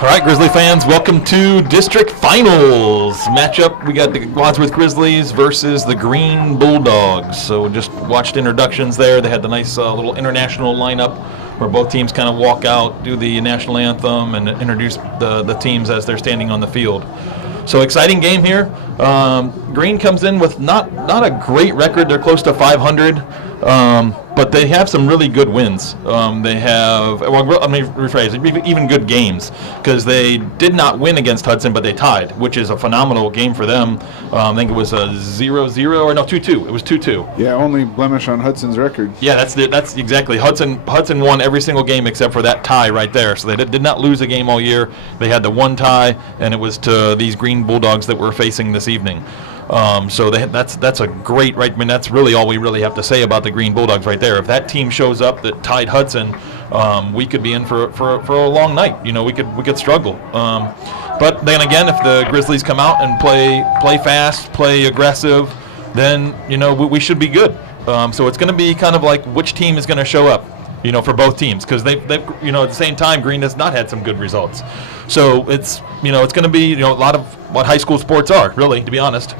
All right, Grizzly fans, welcome to District Finals matchup. We got the Wadsworth Grizzlies versus the Green Bulldogs. So just watched introductions there. They had the nice little international lineup where both teams kind of walk out, do the national anthem, and introduce the teams as they're standing on the field. So exciting game here. Green comes in with not a great record. They're close to 500. But they have some really good wins. They have, well, let me rephrase it, even good games, because they did not win against Hudson, but they tied, which is a phenomenal game for them. I think it was a 0-0, or no, 2-2. It was 2-2. Yeah, only blemish on Hudson's record. Yeah, that's exactly. Hudson won every single game except for that tie right there. So they did not lose a game all year. They had the one tie, and it was to these Green Bulldogs that we're facing this evening. So that's a great, right? I mean, that's really all we really have to say about the Green Bulldogs right there. If that team shows up that tied Hudson, we could be in for a long night. You know, we could struggle. But then again, if the Grizzlies come out and play fast, play aggressive, then you know we should be good. So it's going to be kind of like which team is going to show up, you know, for both teams, because they've you know, at the same time Green has not had some good results. So it's going to be, you know, a lot of what high school sports are, really, to be honest.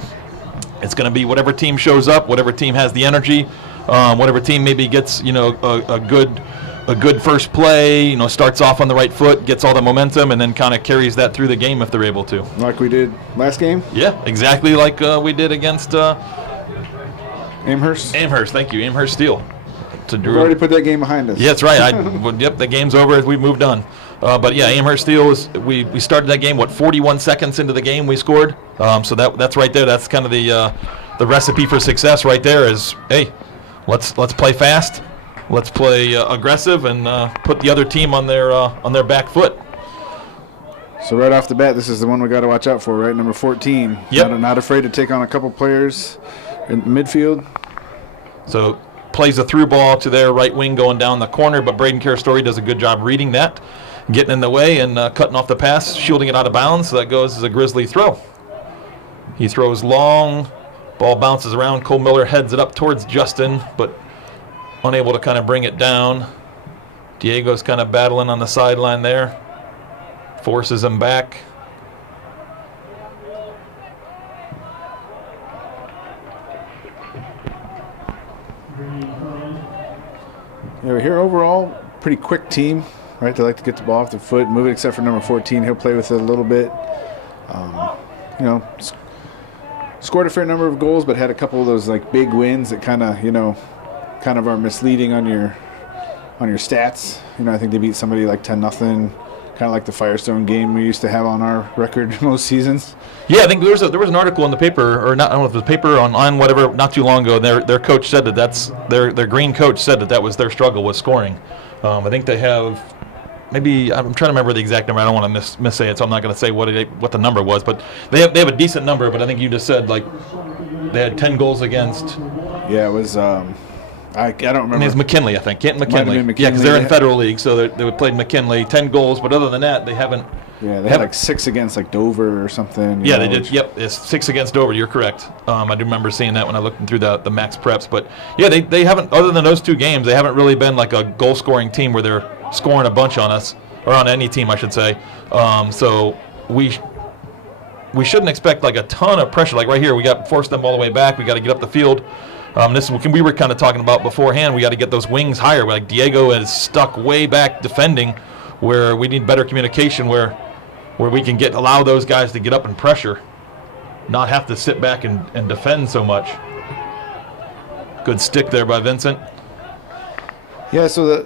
It's going to be whatever team shows up, whatever team has the energy, whatever team maybe gets, you know, a good first play, you know, starts off on the right foot, gets all the momentum, and then kind of carries that through the game if they're able to. Like we did last game? Yeah, exactly like we did against Amherst. Amherst, thank you, Amherst Steel. We've already put that game behind us. Yeah, that's right. Yep, the game's over as we moved on. But yeah, Amherst Steel we started that game 41 seconds into the game we scored. So that's right there. That's kind of the recipe for success right there. Is hey, let's play fast, let's play aggressive, and put the other team on their back foot. So right off the bat, this is the one we got to watch out for, right? Number 14. Yep. Not afraid to take on a couple players in midfield. So plays a through ball to their right wing going down the corner, but Braden Carastori does a good job reading that, getting in the way and cutting off the pass, shielding it out of bounds. So that goes as a Grizzly throw. He throws long, ball bounces around. Cole Miller heads it up towards Justin, but unable to kind of bring it down. Diego's kind of battling on the sideline there, forces him back. Yeah, here overall, pretty quick team, right? They like to get the ball off the foot, move it, except for number 14. He'll play with it a little bit. You know, scored a fair number of goals, but had a couple of those like big wins that kind of are misleading on your stats. You know, I think they beat somebody like 10-0, kind of like the Firestone game we used to have on our record most seasons. Yeah, I think there was an article in the paper, or not, I don't know if it was paper on whatever, not too long ago. Their coach said that's their Green coach said that was their struggle with scoring. I think they have, maybe I'm trying to remember the exact number. I don't want to missay it, so I'm not going to say what the number was. But they have a decent number. But I think you just said like they had 10 goals against. Yeah, it was. I don't remember. And it was McKinley, I think. Canton McKinley. McKinley. Yeah, because they're in Federal League, so they played McKinley, 10 goals. But other than that, they haven't. Yeah, they had like 6 against like Dover or something. Yeah, they did. Yep, it's 6 against Dover. You're correct. I do remember seeing that when I looked through the max preps. But yeah, they haven't. Other than those 2 games, they haven't really been like a goal-scoring team where they're scoring a bunch on us, or on any team, I should say. So we shouldn't expect like a ton of pressure. Like right here, we got forced them all the way back. We got to get up the field. This is we were kind of talking about beforehand. We got to get those wings higher. Like Diego is stuck way back defending, where we need better communication, where we can allow those guys to get up and pressure, not have to sit back and defend so much. Good stick there by Vincent. Yeah, so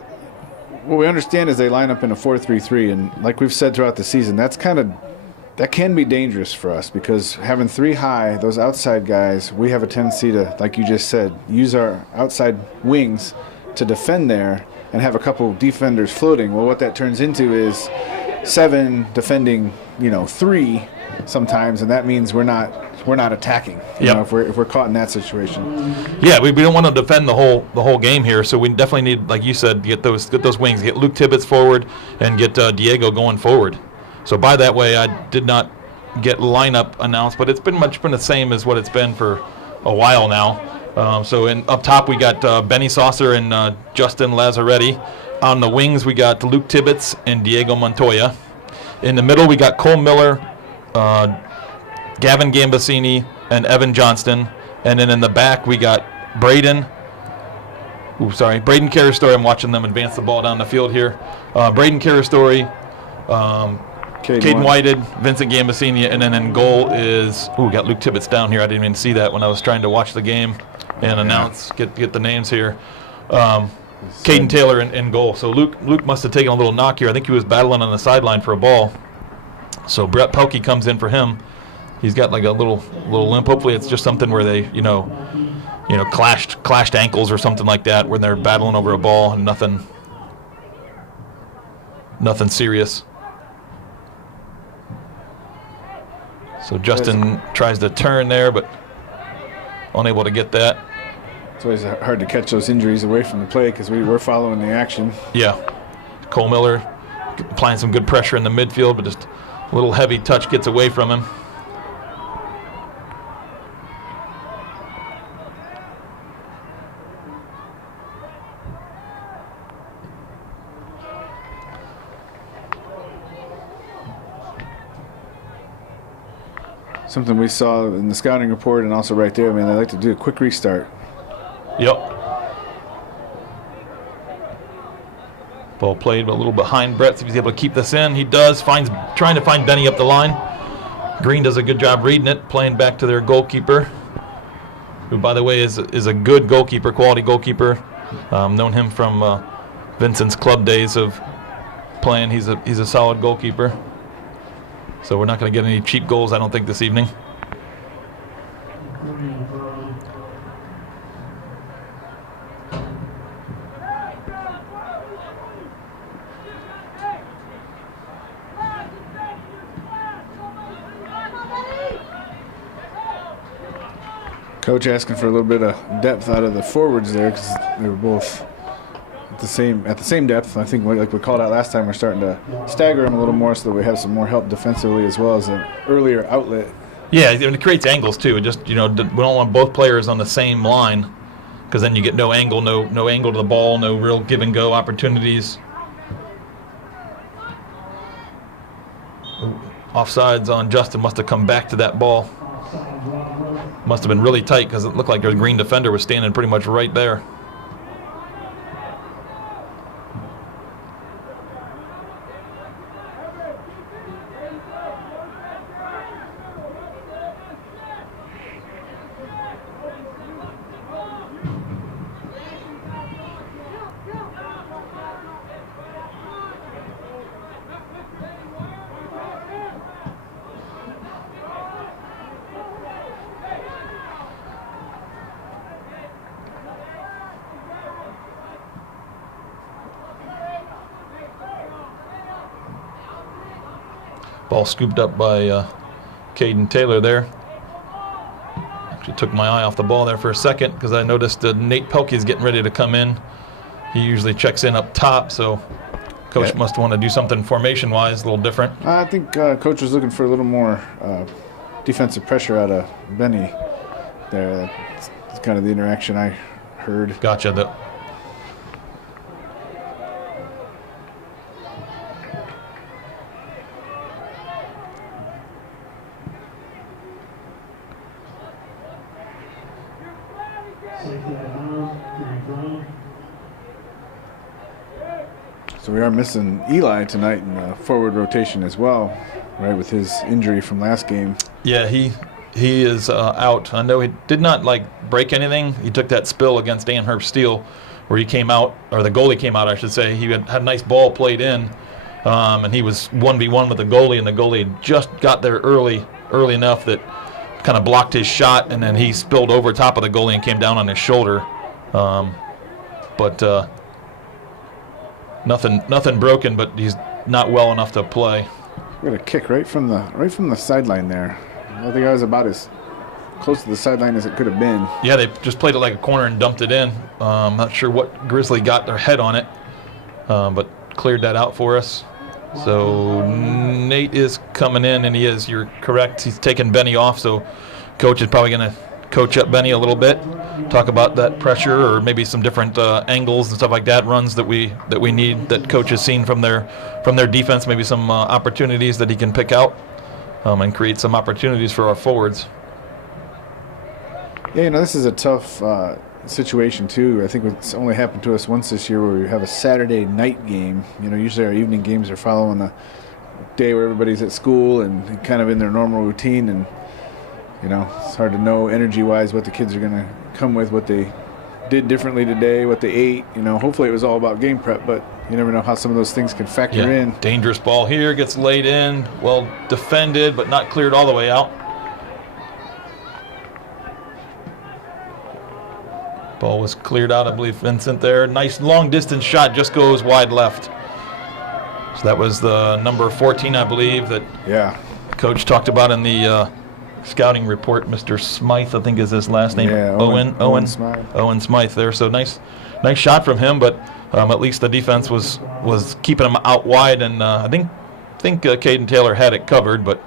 what we understand is they line up in a 4-3-3, and like we've said throughout the season, that can be dangerous for us, because having 3 high, those outside guys, we have a tendency to, like you just said, use our outside wings to defend there and have a couple defenders floating. Well, what that turns into is 7 defending, 3 sometimes, and that means we're not attacking. You know, if we're caught in that situation. Yeah, we don't want to defend the whole game here, so we definitely need, like you said, get those wings, get Luke Tibbetts forward, and get Diego going forward. So by that way, I did not get lineup announced, but it's been the same as what it's been for a while now. So up top we got Benny Saucer and Justin Lazzaretti. On the wings we got Luke Tibbetts and Diego Montoya. In the middle, we got Cole Miller, Gavin Gambasini, and Evan Johnston. And then in the back, we got Braden Carristory. I'm watching them advance the ball down the field here. Braden Carristory, Caden Whited, Vincent Gambasini, and then in goal is, we got Luke Tibbetts down here. I didn't even see that when I was trying to watch the game and get the names here. Caden Taylor in goal. So Luke must have taken a little knock here. I think he was battling on the sideline for a ball. So Brett Pelkey comes in for him. He's got like a little limp. Hopefully it's just something where they, clashed ankles or something like that, when they're battling over a ball and nothing serious. So Justin tries to turn there, but unable to get that. It's always hard to catch those injuries away from the play because we're following the action. Yeah. Cole Miller applying some good pressure in the midfield, but just a little heavy touch gets away from him. Something we saw in the scouting report and also right there, they like to do a quick restart. Yep. Ball played, but a little behind Brett. See if he's able to keep this in. He does. Trying to find Benny up the line. Green does a good job reading it, playing back to their goalkeeper, who, by the way, is a good goalkeeper, quality goalkeeper. Known him from Vincent's club days of playing. He's a solid goalkeeper. So we're not going to get any cheap goals, I don't think, this evening. Coach asking for a little bit of depth out of the forwards there because they were both at the same depth. I think, like we called out last time, we're starting to stagger them a little more so that we have some more help defensively as well as an earlier outlet. Yeah, it creates angles too. It just, we don't want both players on the same line because then you get no angle, no angle to the ball, no real give and go opportunities. Offsides on Justin. Must have come back to that ball. Must have been really tight because it looked like their green defender was standing pretty much right there. Ball scooped up by Caden Taylor there. Actually took my eye off the ball there for a second because I noticed Nate Pelkey is getting ready to come in. He usually checks in up top, so Coach must want to do something formation-wise, a little different. I think Coach was looking for a little more defensive pressure out of Benny there. That's kind of the interaction I heard. Gotcha. So we are missing Eli tonight in the forward rotation as well, right, with his injury from last game. Yeah, he is out. I know he did not break anything. He took that spill against Amherst Steel where he came out, or the goalie came out, I should say. He had a nice ball played in, and he was 1v1 with the goalie, and the goalie had just got there early enough that kind of blocked his shot, and then he spilled over top of the goalie and came down on his shoulder. But nothing broken, but he's not well enough to play. We got a kick right from the sideline there. I think I was about as close to the sideline as it could have been. Yeah, they just played it like a corner and dumped it in. Not sure what Grizzly got their head on it, but cleared that out for us. So Nate is coming in, and you're correct. He's taking Benny off, so Coach is probably going to coach up Benny a little bit, talk about that pressure or maybe some different angles and stuff like that, runs that we need, that coach has seen from their defense, maybe some opportunities that he can pick out and create some opportunities for our forwards. Yeah, this is a tough situation too. I think it's only happened to us once this year where we have a Saturday night game. Usually our evening games are following a day where everybody's at school and kind of in their normal routine, and it's hard to know energy-wise what the kids are going to come with, what they did differently today, what they ate. Hopefully it was all about game prep, but you never know how some of those things can factor in. Dangerous ball here, gets laid in, well defended, but not cleared all the way out. Ball was cleared out, I believe, Vincent there. Nice long-distance shot, just goes wide left. So that was the number 14, I believe, that Coach talked about in the scouting report. Mr. Smythe, I think is his last name. Yeah, Owen Smythe. Owen Smythe there. So nice shot from him, but at least the defense was keeping him out wide, and I think Caden Taylor had it covered, but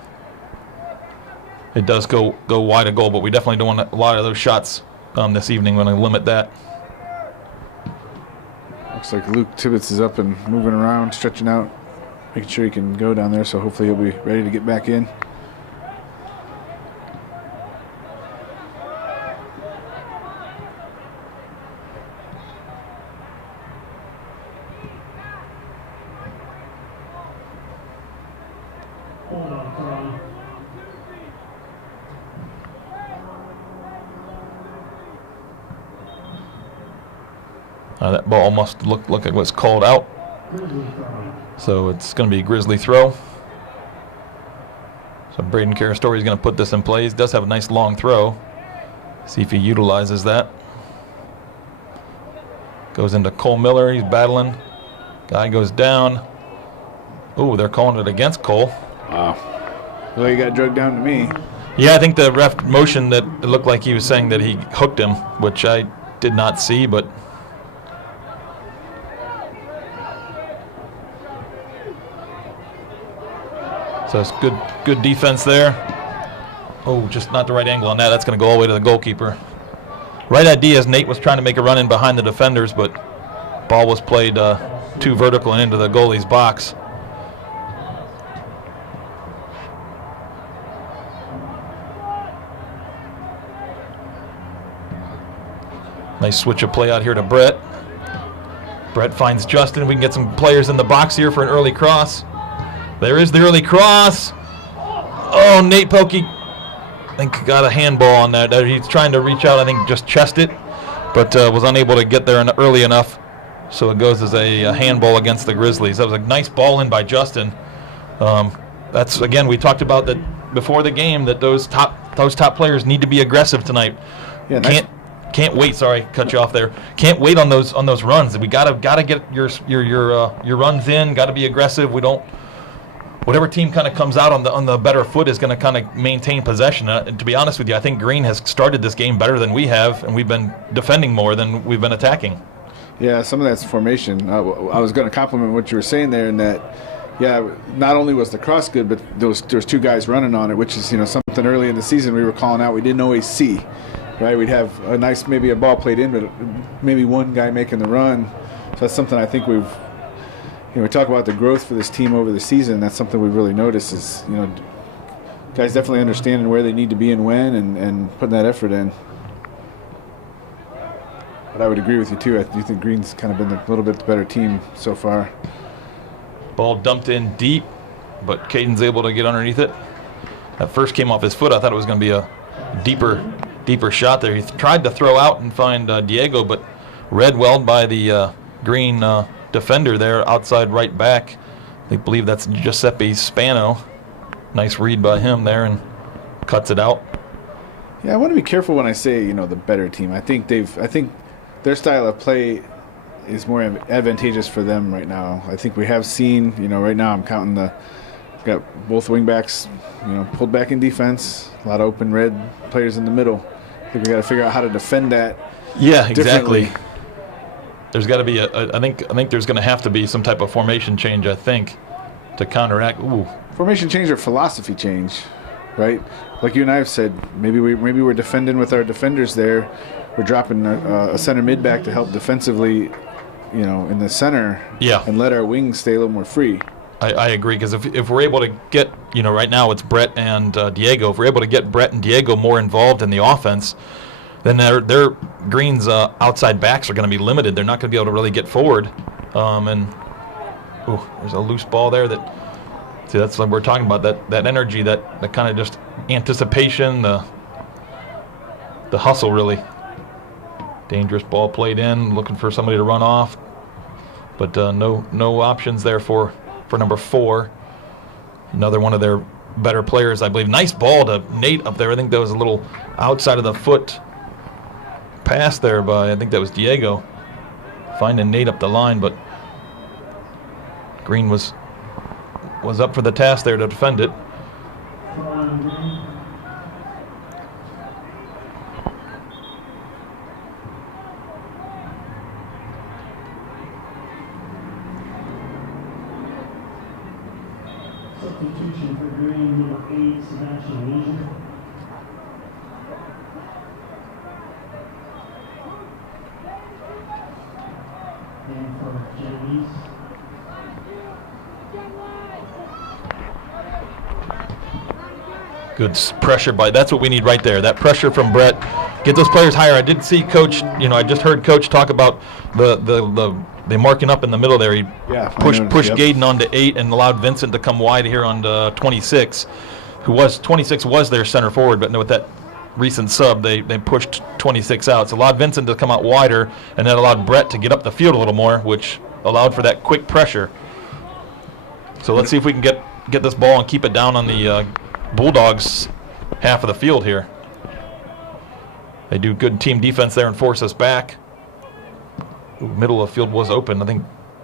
it does go wide of goal. But we definitely don't want a lot of those shots this evening. We're going to limit that. Looks like Luke Tibbetts is up and moving around, stretching out, making sure he can go down there, so hopefully he'll be ready to get back in. That ball must look like it was called out. So it's going to be a Grizzly throw. So Braden Carastori is going to put this in play. He does have a nice long throw. See if he utilizes that. Goes into Cole Miller. He's battling. Guy goes down. Oh, they're calling it against Cole. Wow. Well, he got drugged down to me. Yeah, I think the ref motion that it looked like he was saying that he hooked him, which I did not see, but so it's good defense there. Oh, just not the right angle on that. That's going to go all the way to the goalkeeper. Right idea as Nate was trying to make a run in behind the defenders, but ball was played too vertical and into the goalie's box. Nice switch of play out here to Brett. Brett finds Justin. We can get some players in the box here for an early cross. There is the early cross. Oh, Nate Pelkey, I think, got a handball on that. He's trying to reach out, I think just chest it, but was unable to get there early enough. So it goes as a handball against the Grizzlies. That was a nice ball in by Justin. That's, again, we talked about that before the game, that those top players need to be aggressive tonight. Yeah, nice. Can't wait. Sorry, cut you off there. Can't wait on those runs. We gotta get your runs in. Got to be aggressive. We don't. Whatever team kind of comes out on the better foot is going to kind of maintain possession. And to be honest with you, I think Green has started this game better than we have, and we've been defending more than we've been attacking. Yeah, some of that's formation. I was going to compliment what you were saying there in that, yeah, not only was the cross good, but there's two guys running on it, which is something early in the season we were calling out we didn't always see. Right, we'd have a nice, maybe a ball played in, but maybe one guy making the run. So that's something I think we talk about the growth for this team over the season. That's something we've really noticed is, guys definitely understanding where they need to be and when, and putting that effort in. But I would agree with you too. I do think Green's kind of been a little bit the better team so far. Ball dumped in deep, but Caden's able to get underneath it. That first came off his foot. I thought it was going to be a deeper shot there. He tried to throw out and find Diego, but read well by the Green defender there, outside right back. I believe that's Giuseppe Spano. Nice read by him there, and cuts it out. Yeah, I want to be careful when I say the better team. I think their style of play is more advantageous for them right now. I think we have seen, right now I'm counting got both wing backs, pulled back in defense, a lot of open red players in the middle. I think we got to figure out how to defend that. Yeah, exactly. There's got to be I think there's going to have to be some type of formation change, I think, to counteract. Ooh. Formation change or philosophy change? right? Like you and I have said, maybe we're defending with our defenders there. We're dropping a center mid back to help defensively, in the center. Yeah. And let our wings stay a little more free. I agree, because if we're able to get, right now it's Brett and Diego. If we're able to get Brett and Diego more involved in the offense, then their Green's outside backs are going to be limited. They're not going to be able to really get forward. There's a loose ball there. That's what we're talking about. That energy, that kind of just anticipation, the hustle, really. Dangerous ball played in, looking for somebody to run off, but no options there for number 4. Another one of their better players, I believe. Nice ball to Nate up there. I think that was a little outside of the foot pass there by, I think that was Diego, finding Nate up the line, but Green was up for the task there to defend it. Substitution for Green, number 8, Sebastian Legion. And for Genovese. Good pressure that's what we need right there. That pressure from Brett. Get those players higher. I did see Coach, I just heard Coach talk about the marking up in the middle there. He pushed Gaden onto 8 and allowed Vincent to come wide here on 26, 26 was their center forward, but with that recent sub, they pushed 26 out. So allowed Vincent to come out wider, and that allowed Brett to get up the field a little more, which allowed for that quick pressure. So let's see if we can get this ball and keep it down on the Bulldogs' half of the field here. They do good team defense there and force us back. Middle of the field was open. I think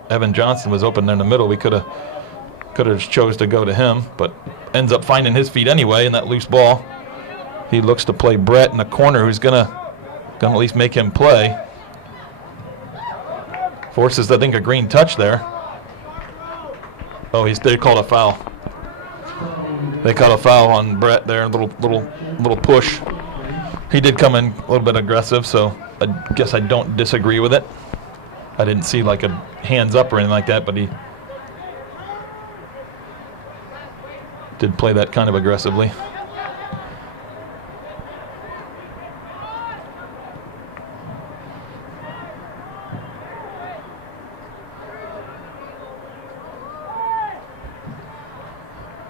Evan Johnson was open there in the middle. We could have chose to go to him, but ends up finding his feet anyway in that loose ball. He looks to play Brett in the corner, who's gonna at least make him play. Forces, I think, a Green touch there. Oh, they called a foul. They caught a foul on Brett there. Little push. He did come in a little bit aggressive, so I guess I don't disagree with it. I didn't see like a hands up or anything like that, but he did play that kind of aggressively.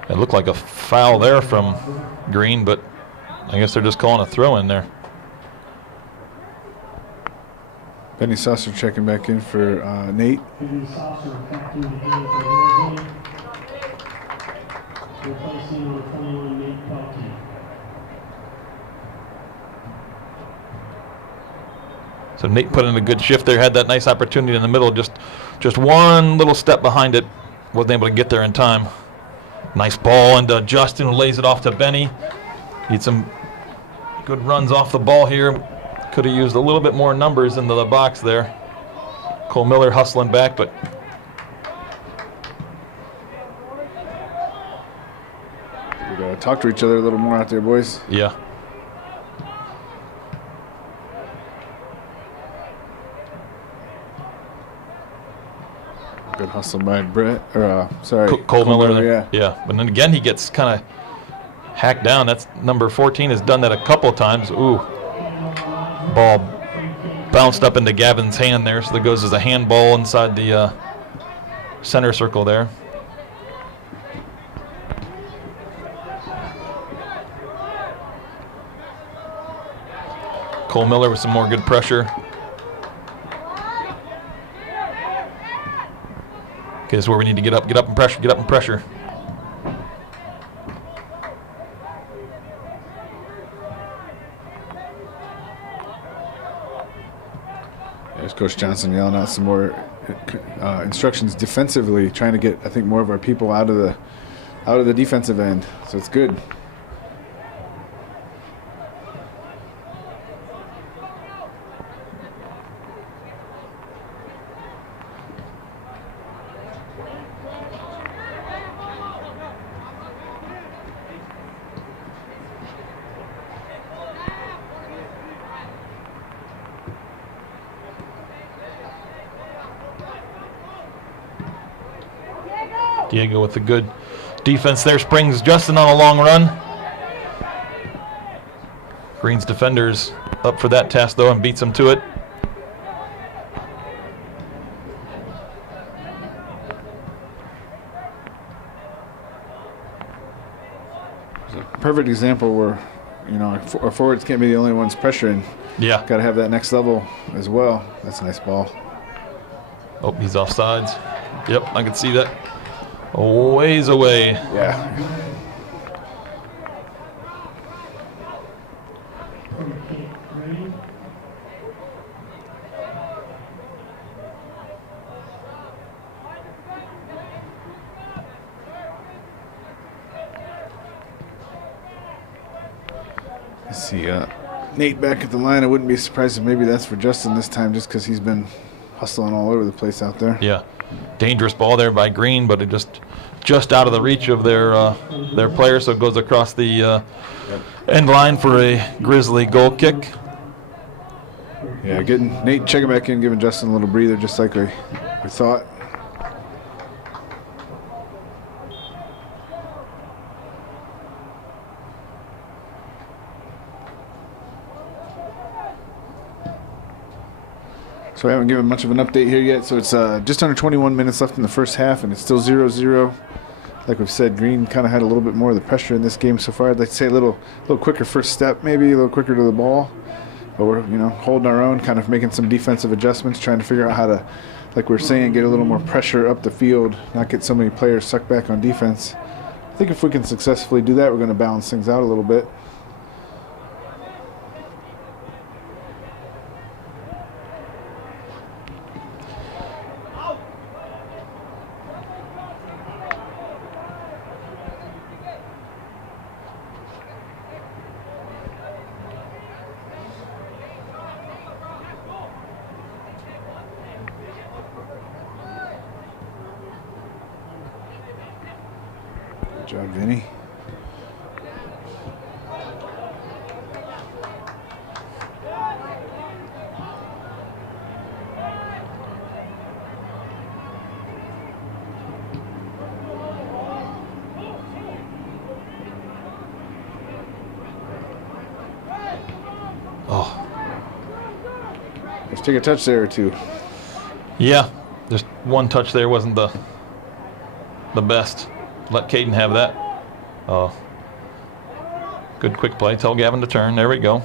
It looked like a foul there from Green, but I guess they're just calling a throw in there. Benny Saucer checking back in for Nate. Benny Saucer back in the game for Arizona. Replacing number 21, Nate Pelkey. So Nate put in a good shift there, had that nice opportunity in the middle, just one little step behind it, wasn't able to get there in time. Nice ball, and Justin lays it off to Benny. Need some good runs off the ball here. Could have used a little bit more numbers into the box there. Cole Miller hustling back, but we gotta talk to each other a little more out there, boys. Yeah. Good hustle by Brett, or Cole Miller there. Yeah, but then again he gets kind of hacked down. That's number 14 has done that a couple of times. Ooh. Ball bounced up into Gavin's hand there, so there goes as a handball inside the center circle there. Cole Miller with some more good pressure. Okay, this is where we need to get up and pressure. There's Coach Johnson yelling out some more instructions defensively, trying to get, I think, more of our people out of the defensive end. So it's good. Diego with the good defense there. Springs Justin on a long run. Green's defenders up for that task, though, and beats him to it. Perfect example where, our forwards can't be the only ones pressuring. Yeah. Got to have that next level as well. That's a nice ball. Oh, he's offsides. Yep, I can see that. A ways away. Yeah. Let's see, Nate back at the line. I wouldn't be surprised if maybe that's for Justin this time, just because he's been hustling all over the place out there. Yeah, dangerous ball there by Green, but it just out of the reach of their player, so it goes across the end line for a Grizzly goal kick. Yeah, getting Nate checking back in, giving Justin a little breather, just like we thought. So we haven't given much of an update here yet. So it's just under 21 minutes left in the first half, and it's still 0-0. Like we've said, Green kind of had a little bit more of the pressure in this game so far. I'd like to say a little quicker first step, maybe a little quicker to the ball. But we're holding our own, kind of making some defensive adjustments, trying to figure out how to, like we're saying, get a little more pressure up the field, not get so many players sucked back on defense. I think if we can successfully do that, we're going to balance things out a little bit. Good job, Vinny. Oh. Let's take a touch there or two. Yeah, just one touch there wasn't the best. Let Caden have that. Good quick play. Tell Gavin to turn. There we go.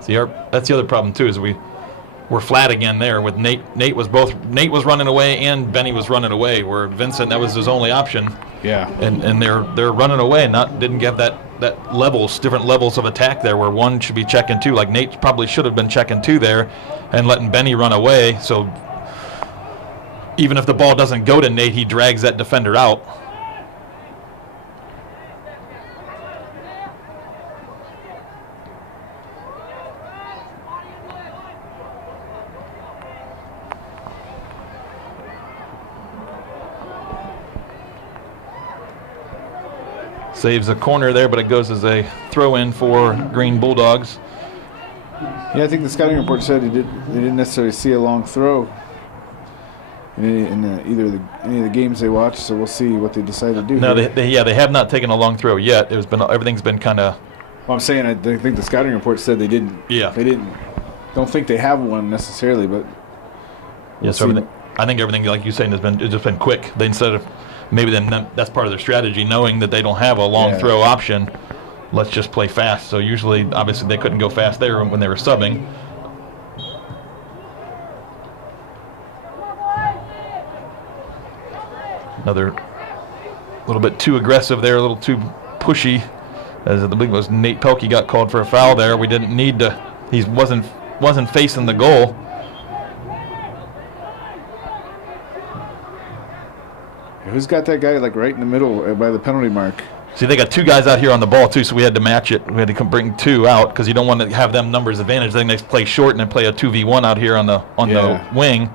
See, that's the other problem too. Is we're flat again there with Nate. Nate was running away and Benny was running away. Where Vincent, that was his only option. Yeah. And they're running away and didn't get that different levels of attack there, where one should be checking two. Like Nate probably should have been checking two there, and letting Benny run away. So even if the ball doesn't go to Nate, he drags that defender out. Saves a corner there, but it goes as a throw-in for Green Bulldogs. Yeah, I think the scouting report said they didn't necessarily see a long throw in any of the games they watched, so we'll see what they decide to do. No, they have not taken a long throw yet. Everything's been kind of. Well, I'm saying I think the scouting report said they didn't. Yeah. They didn't. Don't think they have one necessarily, but. Yes, I think everything, like you're saying, has just been quick. They instead of maybe that's part of their strategy, knowing that they don't have a long throw option. Let's just play fast. So usually, obviously, they couldn't go fast there when they were subbing. Another little bit too aggressive there, a little too pushy. As I believe it was Nate Pelkey got called for a foul there. We didn't need to. He wasn't facing the goal. Who's got that guy like right in the middle by the penalty mark? See, they got two guys out here on the ball too, so we had to match it. We had to bring two out because you don't want to have them numbers advantage. Then they play short and then play a 2v1 out here on the wing.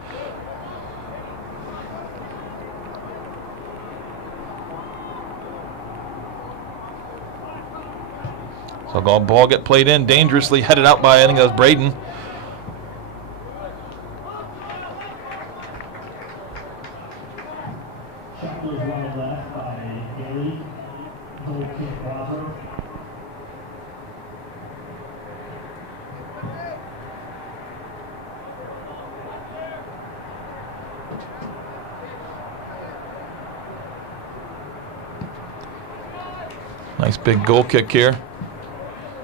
So the ball get played in, dangerously headed out by, I think that was Braden. goes wide left by Bailey. Goal kick Wadsworth. Nice big goal kick here.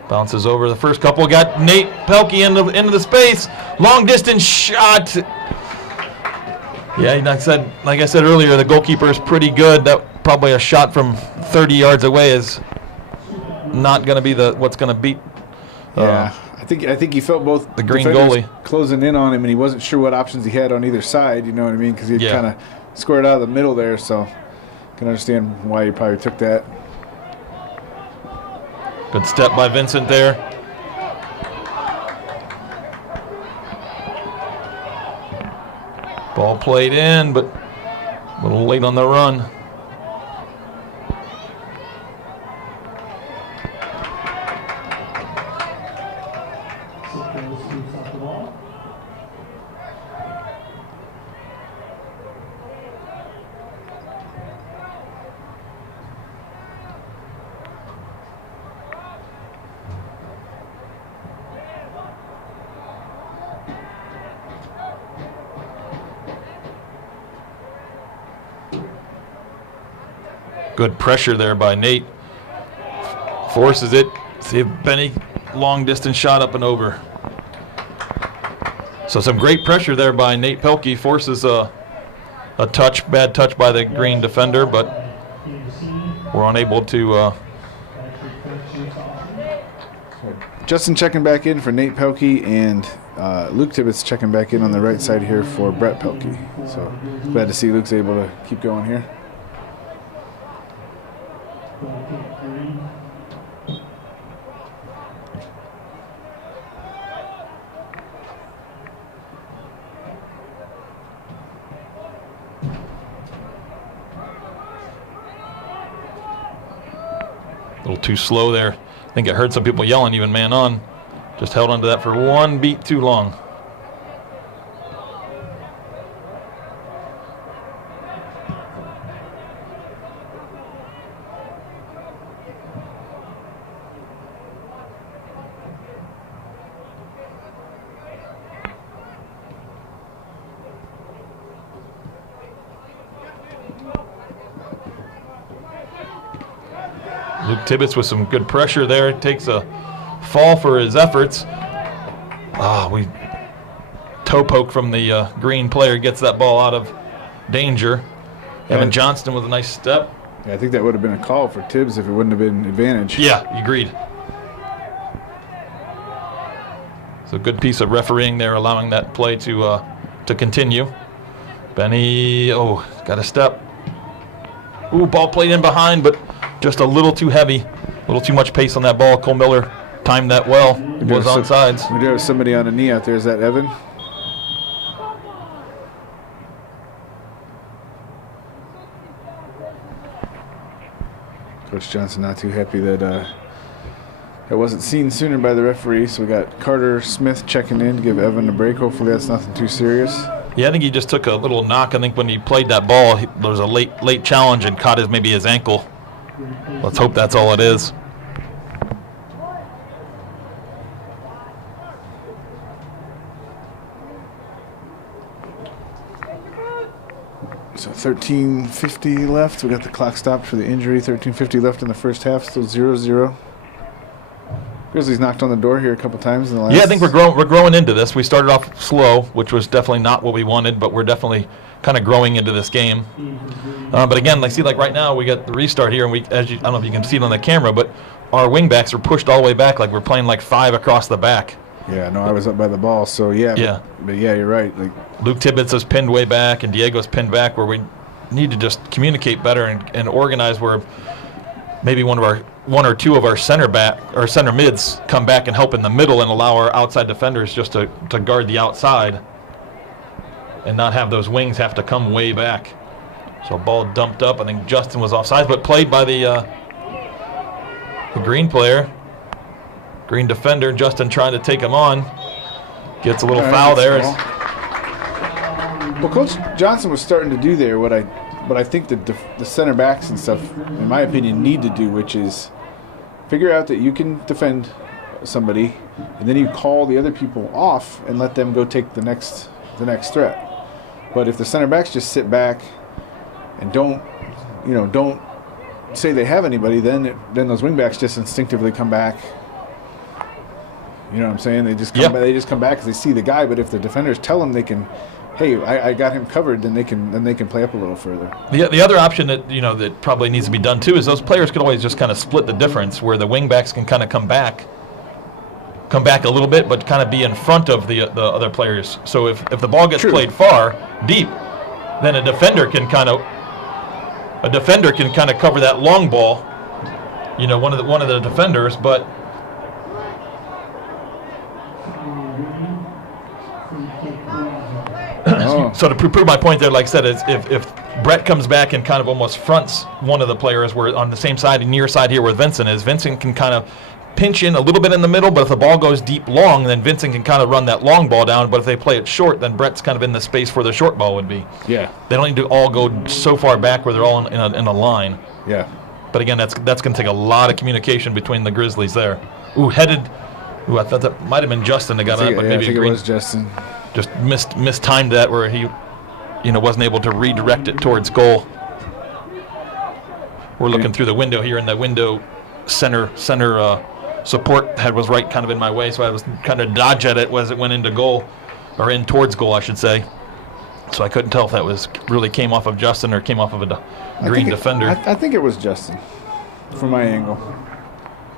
Bounces over the first couple. Got Nate Pelkey into the space. Long distance shot. Yeah, like I said earlier, the goalkeeper is pretty good. That probably a shot from 30 yards away is not going to be what's going to beat. Yeah, I think he felt both the green defenders goalie closing in on him, and he wasn't sure what options he had on either side. You know what I mean? Because he kind of scored out of the middle there, so can understand why he probably took that. Good step by Vincent there. Ball played in, but a little late on the run. Good pressure there by Nate. Forces it. See if Benny long distance shot up and over. So some great pressure there by Nate Pelkey. Forces a bad touch by the green defender, but we're unable to. Justin checking back in for Nate Pelkey, and Luke Tibbetts checking back in on the right side here for Brett Pelkey. So glad to see Luke's able to keep going here. A little too slow there. I think it heard some people yelling, even man on. Just held onto that for one beat too long. Luke Tibbetts with some good pressure there. Takes a fall for his efforts. We toe poke from the green player. Gets that ball out of danger. Evan Johnston with a nice step. Yeah, I think that would have been a call for Tibbs if it wouldn't have been advantage. Yeah, agreed. So good piece of refereeing there, allowing that play to continue. Benny, got a step. Ooh, ball played in behind, but just a little too heavy, a little too much pace on that ball. Cole Miller timed that well. It was on sides. We do have somebody on a knee out there. Is that Evan? Coach Johnson not too happy that that wasn't seen sooner by the referee. So we got Carter Smith checking in to give Evan a break. Hopefully that's nothing too serious. Yeah, I think he just took a little knock. I think when he played that ball, there was a late challenge and caught maybe his ankle. Let's hope that's all it is. So 13:50 left. We got the clock stopped for the injury. 13:50 left in the first half. Still 0-0. Grizzlies knocked on the door here a couple times in the last. Yeah, I think we're growing into this. We started off slow, which was definitely not what we wanted, but we're definitely kind of growing into this game. But again, like right now, we got the restart here, and I don't know if you can see it on the camera, but our wingbacks are pushed all the way back, like we're playing like 5 across the back. Yeah, no, I was up by the ball, so yeah. Yeah. But yeah, you're right. Like Luke Tibbetts is pinned way back, and Diego's pinned back, where we need to just communicate better and organize. Where maybe one or two of our center mids come back and help in the middle and allow our outside defenders just to guard the outside and not have those wings have to come way back. So ball dumped up. I think Justin was offside, but played by the green player, green defender. Justin trying to take him on. Gets a little foul there. Well, Coach Johnson was starting to do there what I what I think the center backs and stuff, in my opinion, need to do, which is figure out that you can defend somebody, and then you call the other people off and let them go take the next threat. But if the center backs just sit back and don't say they have anybody, then those wing backs just instinctively come back. You know what I'm saying? They just come back because they see the guy. But if the defenders tell them they can, hey, I got him covered, then they can play up a little further. The other option that that probably needs to be done too is those players could always just kind of split the difference, where the wing backs can kind of come back a little bit, but kind of be in front of the other players. So if the ball gets played far deep, then a defender can kind of cover that long ball. One of the defenders, but. So to prove my point there, like I said, is if Brett comes back and kind of almost fronts one of the players, where on the same side, near side here where Vincent is, Vincent can kind of pinch in a little bit in the middle, but if the ball goes deep long, then Vincent can kind of run that long ball down. But if they play it short, then Brett's kind of in the space where the short ball would be. Yeah. They don't need to all go so far back where they're all in a line. Yeah. But again, that's going to take a lot of communication between the Grizzlies there. Headed. I thought that might have been Justin that got up, but maybe I think it was Justin. Just mistimed that, where he, wasn't able to redirect it towards goal. We're looking through the window here, and the window center support head was right kind of in my way, so I was kind of dodge at it as it went into goal, or in towards goal, I should say. So I couldn't tell if that really came off of Justin or came off of a green defender. I think it was Justin from my angle.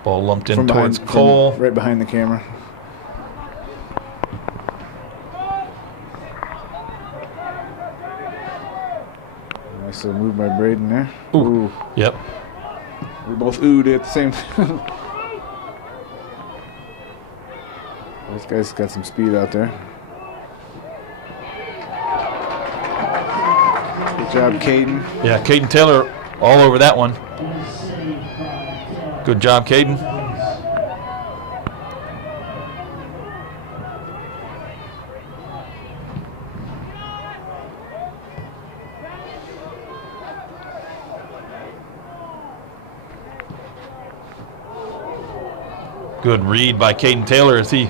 Ball lumped in towards Cole. Right behind the camera. Nice little move by Braden there. Ooh. Yep. We both oohed at the same time. This guy's got some speed out there. Good job, Caden. Yeah, Caden Taylor all over that one. Good job, Caden. Good read by Caden Taylor as he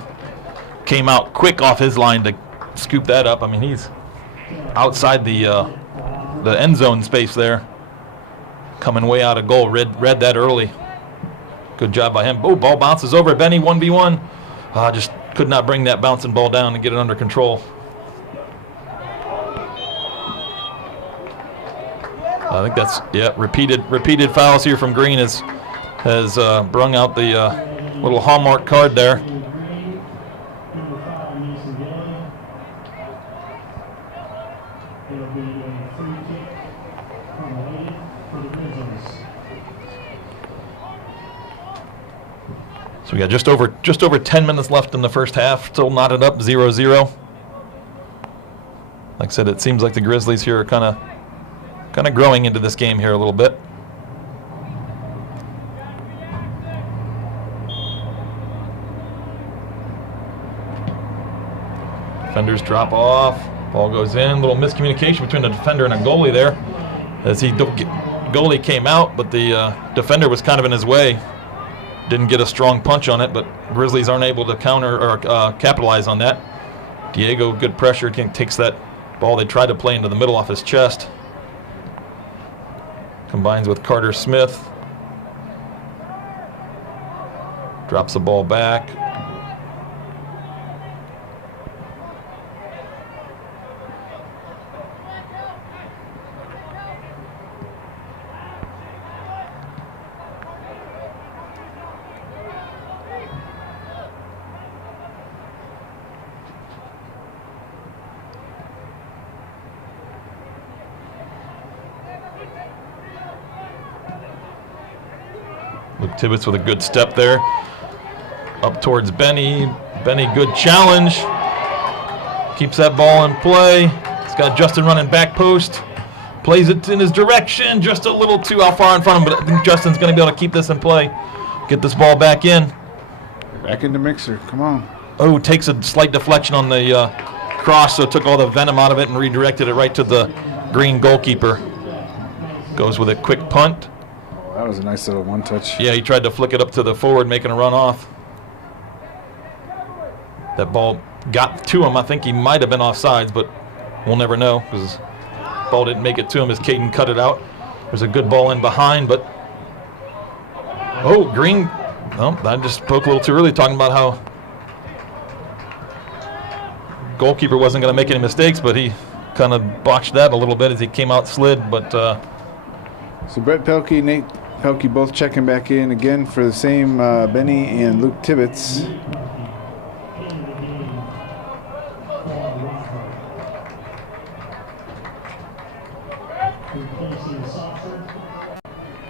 came out quick off his line to scoop that up. I mean, he's outside the end zone space there, coming way out of goal. Read that early. Good job by him. Oh, ball bounces over at Benny, 1v1. Just could not bring that bouncing ball down and get it under control. I think that's, repeated fouls here from Green has brung out the little hallmark card there. So we got just over 10 minutes left in the first half, still knotted up 0-0. Like I said, it seems like the Grizzlies here are kind of growing into this game here a little bit. Defenders drop off, ball goes in, little miscommunication between the defender and a goalie there. As goalie came out, but the defender was kind of in his way. Didn't get a strong punch on it, but Grizzlies aren't able to counter or capitalize on that. Diego, good pressure, takes that ball they tried to play into the middle off his chest. Combines with Carter Smith. Drops the ball back. Tibbetts with a good step there. Up towards Benny. Benny, good challenge. Keeps that ball in play. He's got Justin running back post. Plays it in his direction. Just a little too far in front of him, but I think Justin's going to be able to keep this in play. Get this ball back in. Back in the mixer. Come on. Oh, takes a slight deflection on the cross, so took all the venom out of it and redirected it right to the Green goalkeeper. Goes with a quick punt. Oh, that was a nice little one-touch. Yeah, he tried to flick it up to the forward, making a run off. That ball got to him. I think he might have been offsides, but we'll never know because ball didn't make it to him as Caden cut it out. There's a good ball in behind, but Green. Oh, I just spoke a little too early talking about how goalkeeper wasn't going to make any mistakes, but he kind of botched that a little bit as he came out slid. But so Brett Pelkey, Nate Pelkey both checking back in again for the same Benny and Luke Tibbetts.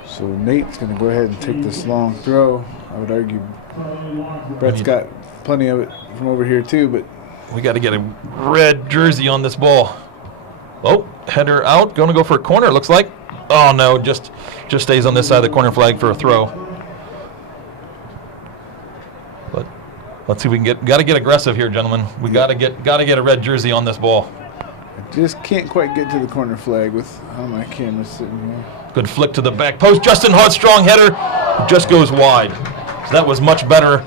So Nate's going to go ahead and take this long throw. I would argue Brett's got plenty of it from over here too, but we got to get a red jersey on this ball. Oh, header out. Going to go for a corner, it looks like. Oh, no, just stays on this side of the corner flag for a throw. But let's see if we can got to get aggressive here, gentlemen. We got to get a red jersey on this ball. I just can't quite get to the corner flag with how my camera's sitting here. Good flick to the back post. Justin Hart, strong header. Just goes wide. So that was much better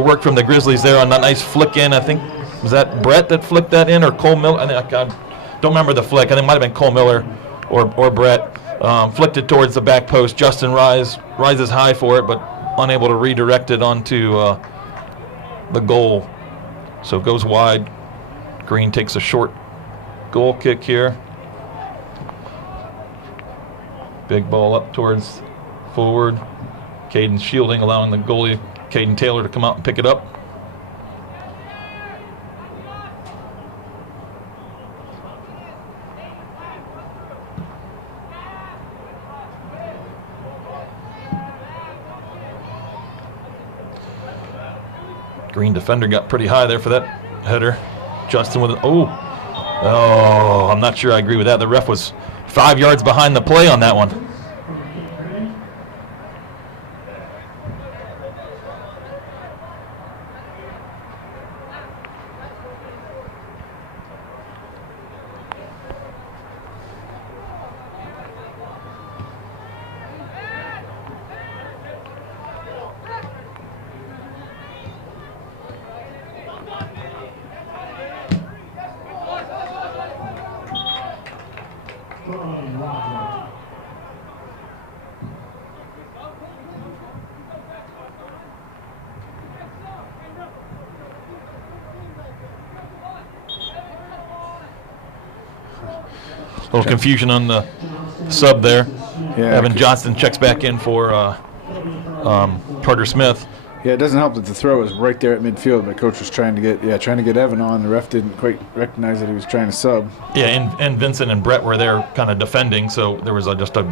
work from the Grizzlies there on that nice flick in. I think, was that Brett that flicked that in or Cole Miller? I don't remember the flick. I think it might have been Cole Miller or Brett. Flicked it towards the back post. Justin rises high for it, but unable to redirect it onto the goal. So it goes wide. Green takes a short goal kick here. Big ball up towards forward. Caden shielding, allowing the goalie, Caden Taylor, to come out and pick it up. Green defender got pretty high there for that header. Justin with I'm not sure I agree with that. The ref was 5 yards behind the play on that one. A little confusion on the sub there. Yeah, Evan Johnston checks back in for Carter Smith. Yeah, it doesn't help that the throw was right there at midfield. My coach was trying to get Evan on. The ref didn't quite recognize that he was trying to sub. Yeah, and Vincent and Brett were there kind of defending, so there was just a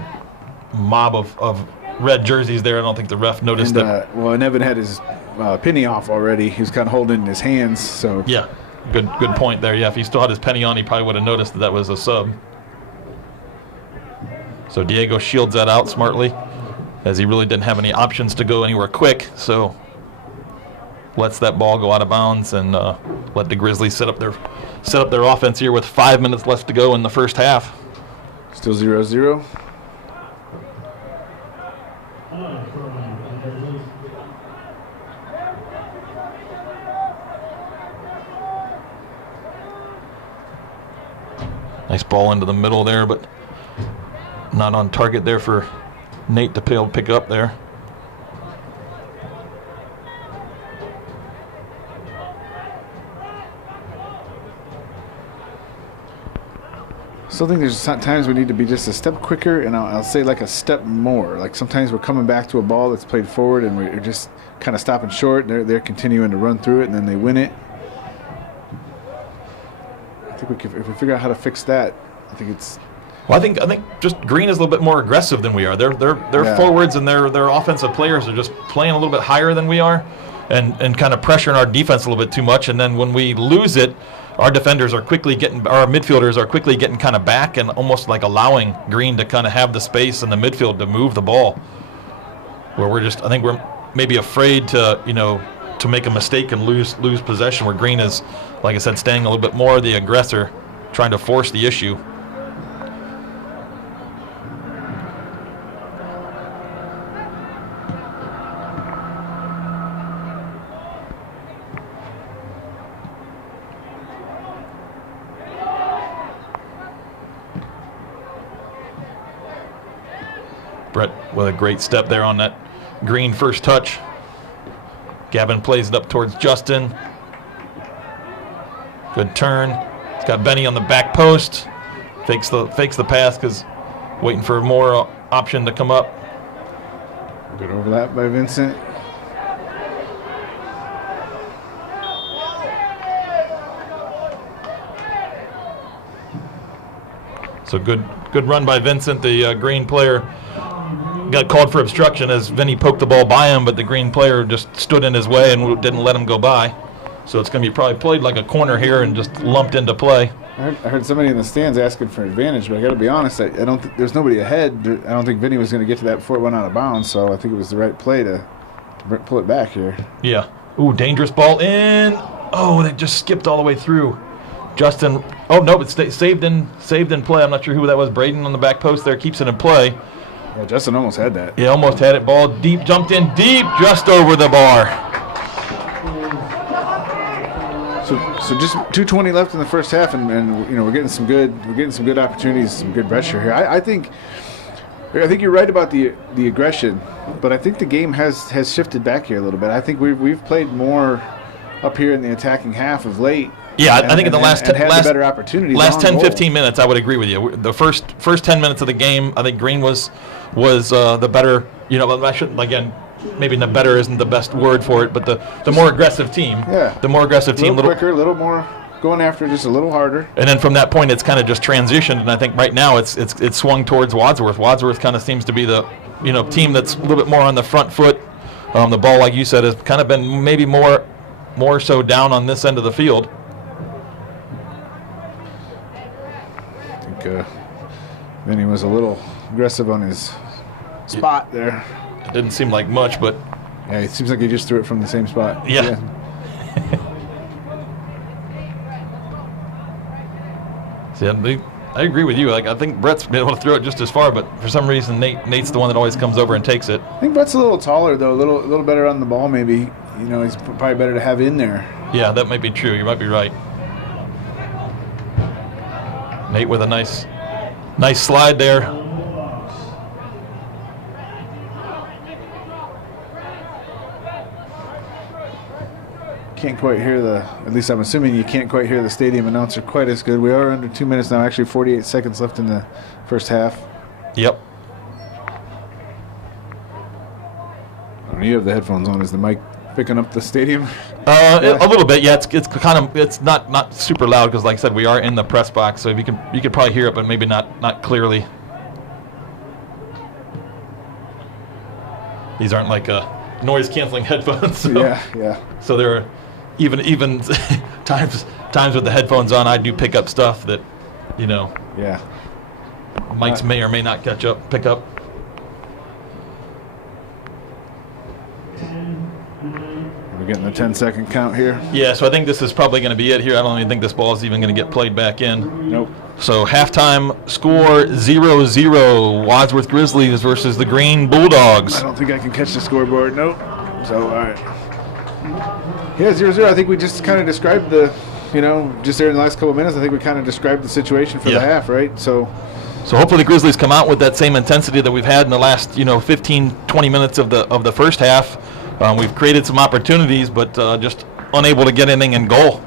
mob of red jerseys there. I don't think the ref noticed that. And Evan had his penny off already. He was kind of holding it in his hands. So yeah, good point there. Yeah, if he still had his penny on, he probably would have noticed that was a sub. So Diego shields that out smartly, as he really didn't have any options to go anywhere quick. So lets that ball go out of bounds and let the Grizzlies set up their offense here with 5 minutes left to go in the first half. Still 0-0. Nice ball into the middle there, but not on target there for Nate to pick up there. Still think there's times we need to be just a step quicker, and I'll say like a step more. Like sometimes we're coming back to a ball that's played forward, and we're just kind of stopping short. They're continuing to run through it, and then they win it. I think if we figure out how to fix that, I think it's. Well, I think just Green is a little bit more aggressive than we are. Their forwards and their offensive players are just playing a little bit higher than we are, and kind of pressuring our defense a little bit too much. And then when we lose it, our defenders are quickly our midfielders are quickly getting kind of back and almost like allowing Green to kind of have the space in the midfield to move the ball. Where I think we're maybe afraid to make a mistake and lose possession. Where Green is, like I said, staying a little bit more the aggressor, trying to force the issue. Brett with a great step there on that green first touch. Gavin plays it up towards Justin. Good turn. He's got Benny on the back post. Fakes the pass because waiting for more option to come up. Good overlap by Vincent. So good run by Vincent. The green player got called for obstruction as Vinny poked the ball by him, but the green player just stood in his way and didn't let him go by. So it's going to be probably played like a corner here and just lumped into play. I heard somebody in the stands asking for advantage, but I got to be honest, I don't think there's nobody ahead. I don't think Vinny was going to get to that before it went out of bounds, so I think it was the right play to pull it back here. Yeah. Ooh, dangerous ball in. Oh, they just skipped all the way through. Justin. Oh no, it's saved in play. I'm not sure who that was. Braden on the back post there keeps it in play. Yeah, Justin almost had that. Yeah, almost had it. Ball deep, jumped in deep, just over the bar. So just 2:20 left in the first half, and we're getting some good opportunities, some good pressure here. I think you're right about the aggression, but I think the game has shifted back here a little bit. I think we've played more up here in the attacking half of late. Yeah, I think in the last better opportunities. Last 10-15 minutes, I would agree with you. The first 10 minutes of the game, I think Green was the better. I shouldn't, again, maybe the better isn't the best word for it, but the more aggressive team. Yeah. The more aggressive team, a little quicker, a little more going after, just a little harder. And then from that point, it's kind of just transitioned, and I think right now it's swung towards Wadsworth. Wadsworth kind of seems to be the team that's a little bit more on the front foot. The ball, like you said, has kind of been maybe more so down on this end of the field. I think Vinny was a little aggressive on his spot there. It didn't seem like much, but yeah, it seems like he just threw it from the same spot. Yeah. See, I agree with you. I think Brett's been able to throw it just as far, but for some reason Nate's the one that always comes over and takes it. I think Brett's a little taller though, a little better on the ball maybe. He's probably better to have in there. Yeah, that might be true. You might be right. Nate with a nice slide there. Can't quite hear at least I'm assuming you can't quite hear the stadium announcer quite as good. We are under 2 minutes now, actually 48 seconds left in the first half. Yep. You have the headphones on. Is the mic picking up the stadium? A little bit, yeah. It's not super loud because, like I said, we are in the press box, so you could probably hear it, but maybe not clearly. These aren't like noise canceling headphones. So, yeah. So there are even times with the headphones on, I do pick up stuff that, Yeah. mics may or may not pick up. We're getting the 10-second count here. Yeah, so I think this is probably going to be it here. I don't even think this ball is even going to get played back in. Nope. So halftime score 0-0. Wadsworth Grizzlies versus the Green Bulldogs. I don't think I can catch the scoreboard. Nope. So, all right. Yeah, 0-0. I think we just kind of described just there in the last couple of minutes, I think we kind of described the situation for the half, right? So hopefully the Grizzlies come out with that same intensity that we've had in the last, 15, 20 minutes of the first half. We've created some opportunities, but just unable to get anything in goal.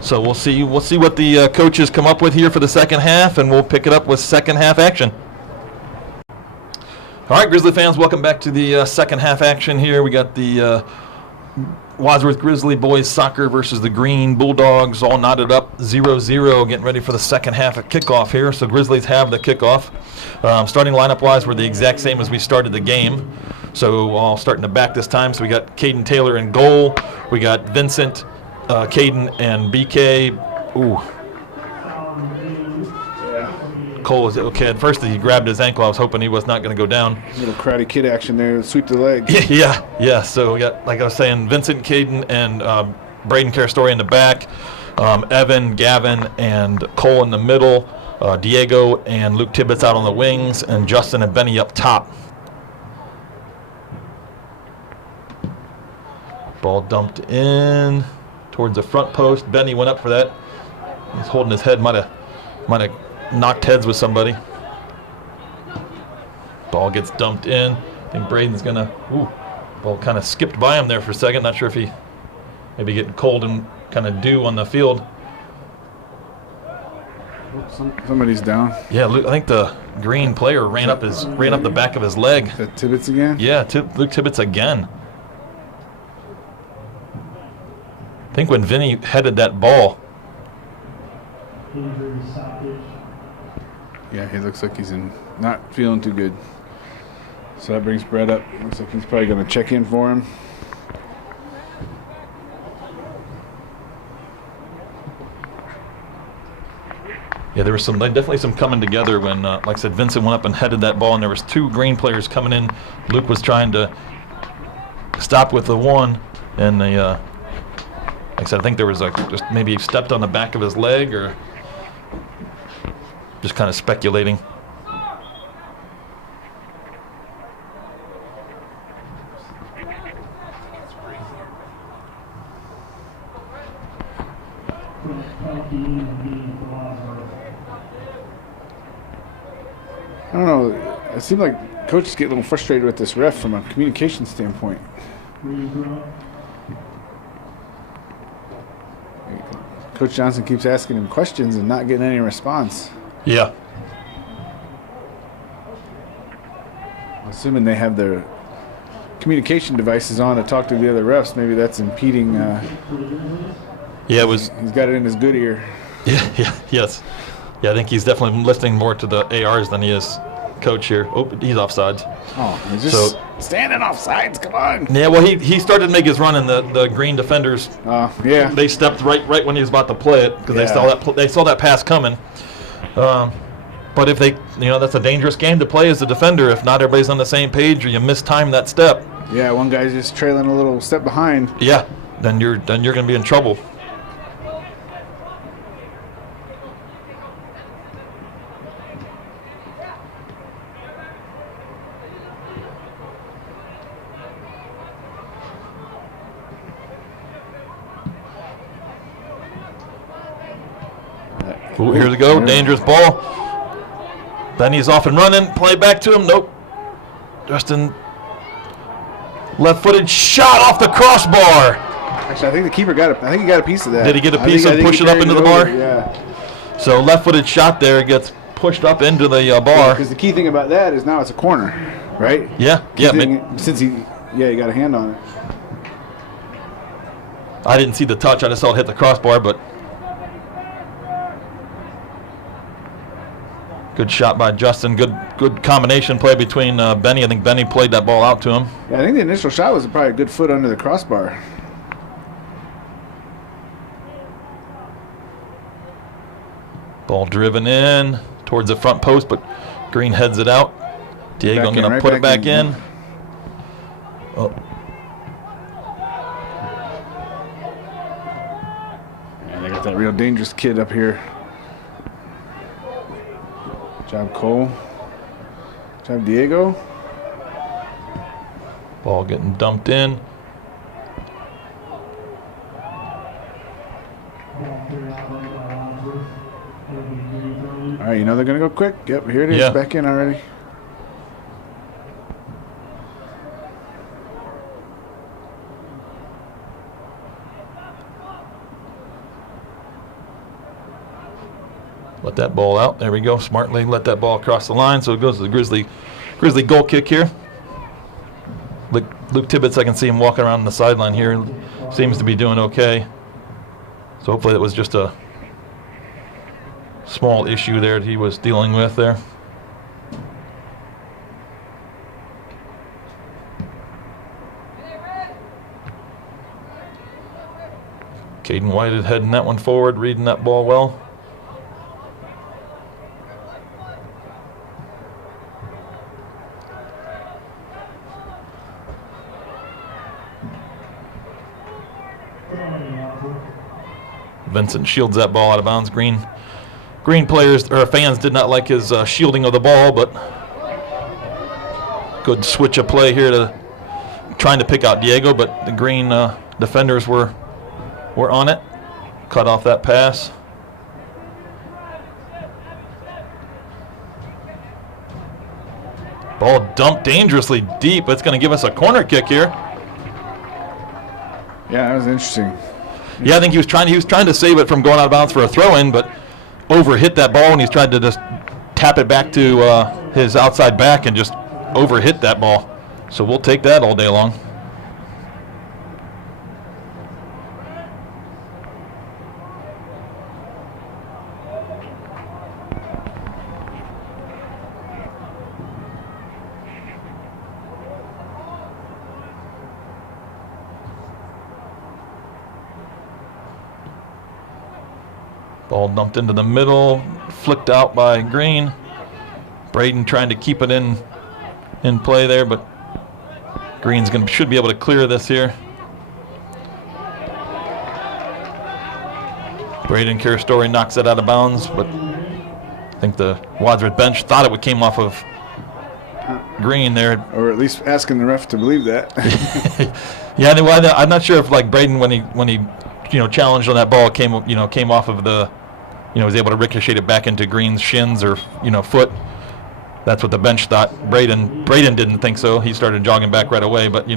So we'll see what the coaches come up with here for the second half, and we'll pick it up with second half action. All right, Grizzly fans, welcome back to the second half action here. We got the Wadsworth Grizzly boys soccer versus the Green Bulldogs, all knotted up 0-0, getting ready for the second half of kickoff here. So Grizzlies have the kickoff. Starting lineup-wise, we're the exact same as we started the game. So all starting to back this time. So we got Caden Taylor in goal. We got Vincent, Caden, and BK. Ooh. Cole was okay. At first he grabbed his ankle. I was hoping he was not going to go down. Little Karate Kid action there. Sweep the leg. Yeah. So we got, like I was saying, Vincent, Caden, and Braden Carastori in the back. Evan, Gavin, and Cole in the middle. Diego and Luke Tibbetts out on the wings, and Justin and Benny up top. Ball dumped in towards the front post. Benny went up for that. He's holding his head. Might have knocked heads with somebody. Ball gets dumped in. I think Braden's going to, ball kind of skipped by him there for a second. Not sure if he maybe getting cold and kind of dew on the field. Somebody's down. Yeah, Luke, I think the green player ran up the back of his leg. Is that Tibbetts again? Yeah, Luke Tibbetts again. I think when Vinny headed that ball. Injury stoppage. Yeah, he looks like he's not feeling too good. So that brings Brett up. Looks like he's probably going to check in for him. Yeah, there was definitely some coming together when, like I said, Vincent went up and headed that ball, and there was 2 green players coming in. Luke was trying to stop with the one, and like I said, I think there was just maybe he stepped on the back of his leg, or just kind of speculating. I don't know. It seemed like coaches get a little frustrated with this ref from a communication standpoint. Coach Johnson keeps asking him questions and not getting any response. Yeah. Assuming they have their communication devices on to talk to the other refs, maybe that's impeding. Yeah, it was. He's got it in his good ear. Yes. Yeah, I think he's definitely listening more to the ARs than he is coach here. Oh, he's offsides. Oh, he's just standing offsides. Come on. Yeah, well, he started to make his run, and the green defenders. Yeah. They stepped right when he was about to play it because they saw that pass coming. But if that's a dangerous game to play as a defender if not everybody's on the same page or you mistime that step. Yeah, one guy's just trailing a little step behind. Yeah, then you're going to be in trouble. Ooh, here we go, dangerous ball. Benny's off and running, play back to him, nope. Justin, left-footed shot off the crossbar. Actually, I think the keeper got it. I think he got a piece of that. Did he get a piece and push it up into the bar? Yeah. So left-footed shot there gets pushed up into the bar. Because the key thing about that is now it's a corner, right? Yeah. Since he got a hand on it. I didn't see the touch. I just saw it hit the crossbar, but good shot by Justin. Good combination play between Benny. I think Benny played that ball out to him. Yeah, I think the initial shot was probably a good foot under the crossbar. Ball driven in towards the front post, but Green heads it out. Diego going to put it back in. Oh. Yeah, they got that real dangerous kid up here. Good job, Cole. Good job, Diego. Ball getting dumped in. All right, they're going to go quick. Yep, here it is. Yeah. Back in already. Let that ball out. There we go. Smartly let that ball across the line. So it goes to the Grizzly goal kick here. Luke Tibbetts, I can see him walking around the sideline here. Seems to be doing okay. So hopefully it was just a small issue there that he was dealing with there. Caden Whitehead heading that one forward, reading that ball well. Vincent shields that ball out of bounds. Green players or fans did not like his shielding of the ball, but good switch of play here to trying to pick out Diego, but the Green defenders were on it. Cut off that pass. Ball dumped dangerously deep. It's going to give us a corner kick here. Yeah, that was interesting. Yeah, I think he was trying to save it from going out of bounds for a throw-in, but overhit that ball, and he's tried to just tap it back to his outside back and just overhit that ball. So we'll take that all day long. Ball dumped into the middle, flicked out by Green. Braden trying to keep it in play there, but Green's should be able to clear this here. Braden Kirastori knocks it out of bounds, but I think the Wadsworth bench thought it came off of Green there. Or at least asking the ref to believe that. Yeah, I'm not sure if like Braden when he challenged on that ball came off of the, was able to ricochet it back into Green's shins or foot. That's what the bench thought. Braden didn't think so. He started jogging back right away. But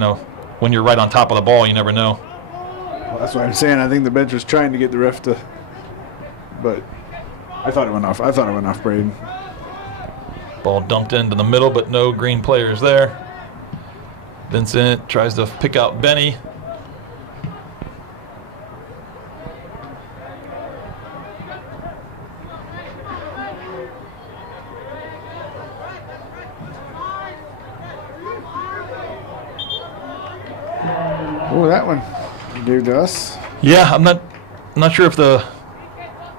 when you're right on top of the ball, you never know. Well, that's what I'm saying. I think the bench was trying to get the ref to, but I thought it went off. I thought it went off Braden. Ball dumped into the middle, but no Green players there. Vincent tries to pick out Benny. Oh, that one gave to us. Yeah, I'm not sure if the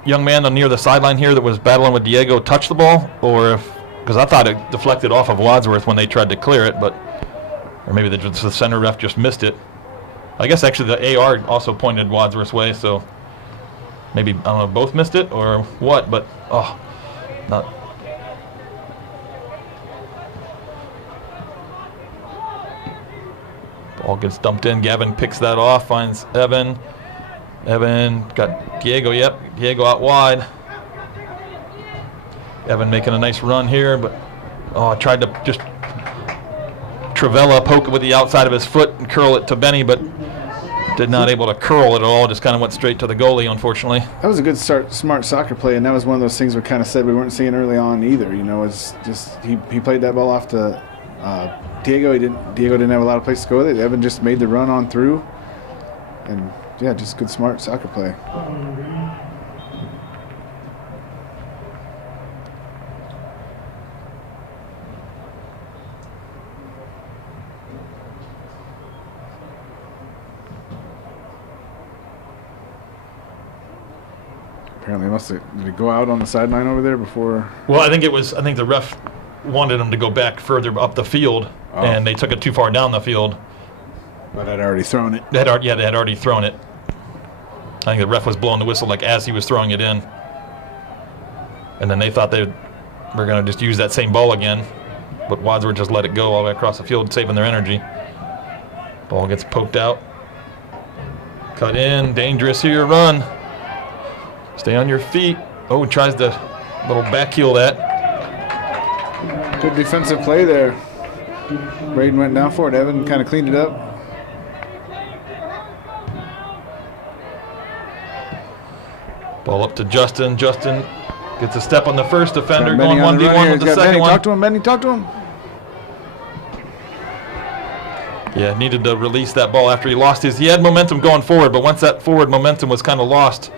young man near the sideline here that was battling with Diego touched the ball, or because I thought it deflected off of Wadsworth when they tried to clear it, or maybe the center ref just missed it. I guess actually the AR also pointed Wadsworth's way, so maybe, I don't know, both missed it or what, but not. Ball gets dumped in. Gavin picks that off, finds Evan. Evan got Diego. Yep, Diego out wide. Evan making a nice run here, but tried to just Travella poke it with the outside of his foot and curl it to Benny, but did not able to curl it at all. Just kind of went straight to the goalie, unfortunately. That was a good smart soccer play, and that was one of those things we kind of said we weren't seeing early on either. It's just he played that ball off to Diego. Diego didn't have a lot of place to go with it. Evan just made the run on through, and yeah, just good smart soccer play. Apparently, did it go out on the sideline over there before? Well, I think the ref wanted him to go back further up the field, and they took it too far down the field. But had already thrown it. They had already thrown it. I think the ref was blowing the whistle like as he was throwing it in. And then they thought they were going to just use that same ball again, but Wadsworth just let it go all the way across the field, saving their energy. Ball gets poked out. Cut in, dangerous here, run. Stay on your feet. Oh, tries to little back heel that. Good defensive play there. Braden went down for it. Evan kind of cleaned it up. Ball up to Justin. Justin gets a step on the first defender, Benny going 1v1 with the second Benny. one. Talk to him, Benny. Talk to him. Yeah, needed to release that ball after he lost he had momentum going forward, but once that forward momentum was kind of lost,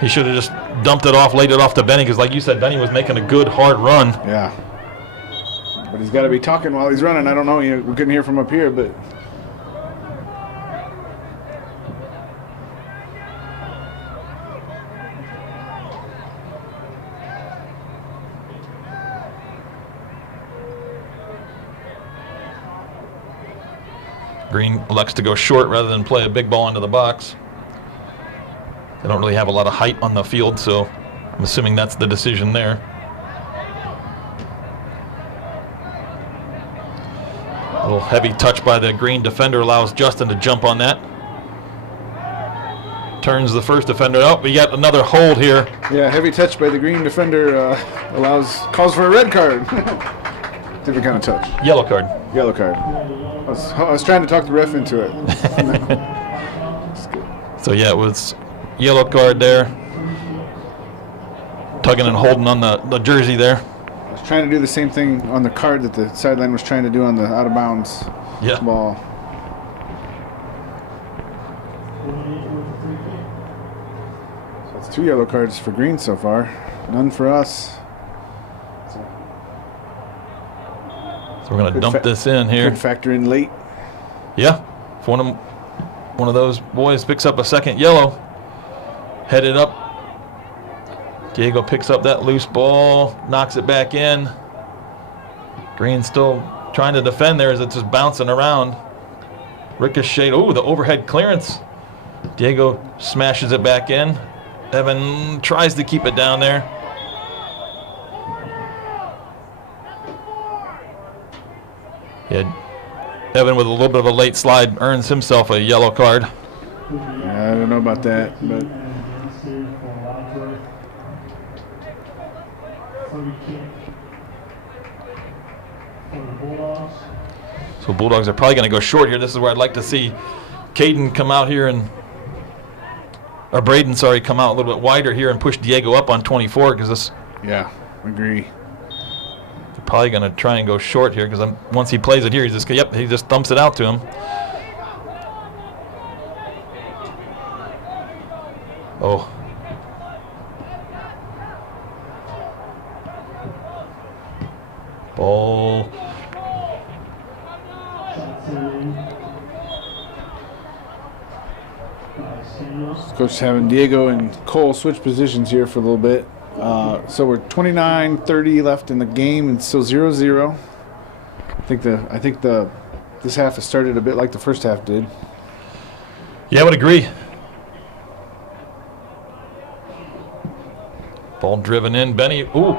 he should have just dumped it off, laid it off to Benny, because like you said, Benny was making a good, hard run. Yeah. But he's got to be talking while he's running. I don't know. We couldn't hear from up here, but... Green elects to go short rather than play a big ball into the box. They don't really have a lot of height on the field, so I'm assuming that's the decision there. A little heavy touch by the Green defender allows Justin to jump on that. turns the first defender. Oh, we got another hold here. Yeah, heavy touch by the green defender calls for a red card. Different kind of touch. Yellow card. Yellow card. I was trying to talk the ref into it. So yeah, it was yellow card there. Tugging and holding on the jersey there. I was trying to do the same thing on the card that the sideline was trying to do on the out of bounds ball. So it's 2 yellow cards for green so far. None for us. So we're going to dump this in here. Could factor in late. Yeah. If one of those boys picks up a second yellow, headed up. Diego picks up that loose ball, knocks it back in. Green still trying to defend there as it's just bouncing around. Ricochet. Oh, the overhead clearance. Diego smashes it back in. Evan tries to keep it down there. Yeah, Evan with a little bit of a late slide earns himself a yellow card. Yeah, I don't know about that, but so Bulldogs are probably going to go short here. This is where I'd like to see Caden come out here or Braden, sorry, come out a little bit wider here and push Diego up on 24 because this. Yeah, agree. They're probably going to try and go short here because once he plays it here, he just thumps it out to him. Oh. Ball. Coach having Diego and Cole switch positions here for a little bit. So we're 29:30 left in the game, and still 0-0. I think this half has started a bit like the first half did. Yeah, I would agree. Ball driven in. Benny. Ooh,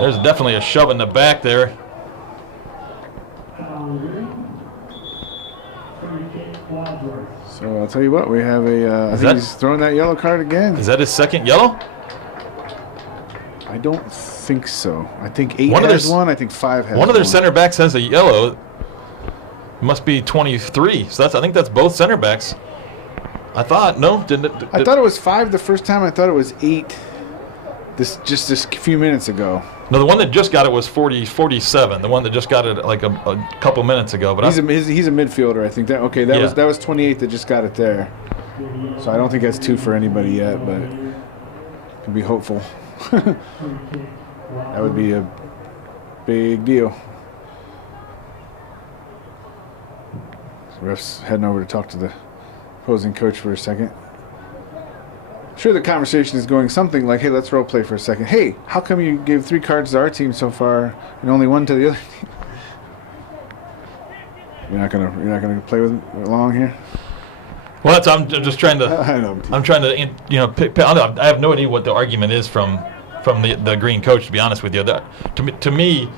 there's definitely a shove in the back there. So I'll tell you what, we have I think he's throwing that yellow card again. Is that his second yellow? I don't think so. I think 8 has one. I think 5 has one. One of their center backs has a yellow. It must be 23. So I think that's both center backs. I thought I thought it was 5 the first time. I thought it was 8. Just this few minutes ago. No, the one that just got it was 47. The one that just got it like a couple minutes ago. But he's a midfielder, I think. That was 28 that just got it there. So I don't think that's 2 for anybody yet, but can be hopeful. That would be a big deal. So ref's heading over to talk to the opposing coach for a second. I'm sure the conversation is going something like, hey, let's role play for a second. Hey, how come you gave 3 cards to our team so far and only 1 to the other team? You're not gonna play with along here? Well, I'm just trying to. I know. I'm trying to, I have no idea what the argument is from the green coach. To be honest with you, to me,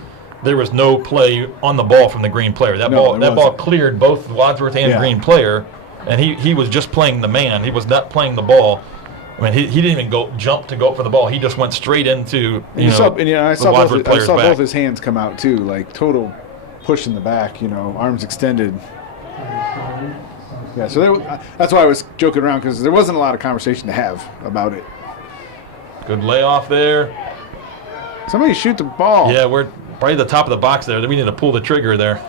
there was no play on the ball from the green player. That ball cleared both Wadsworth and green player, and he was just playing the man. He was not playing the ball. I mean, he didn't even jump to go for the ball. He just went straight into I saw both his hands come out too, like total push in the back. Arms extended. Yeah, so that's why I was joking around, because there wasn't a lot of conversation to have about it. Good layoff there. Somebody shoot the ball. Yeah, we're right at the top of the box there. We need to pull the trigger there.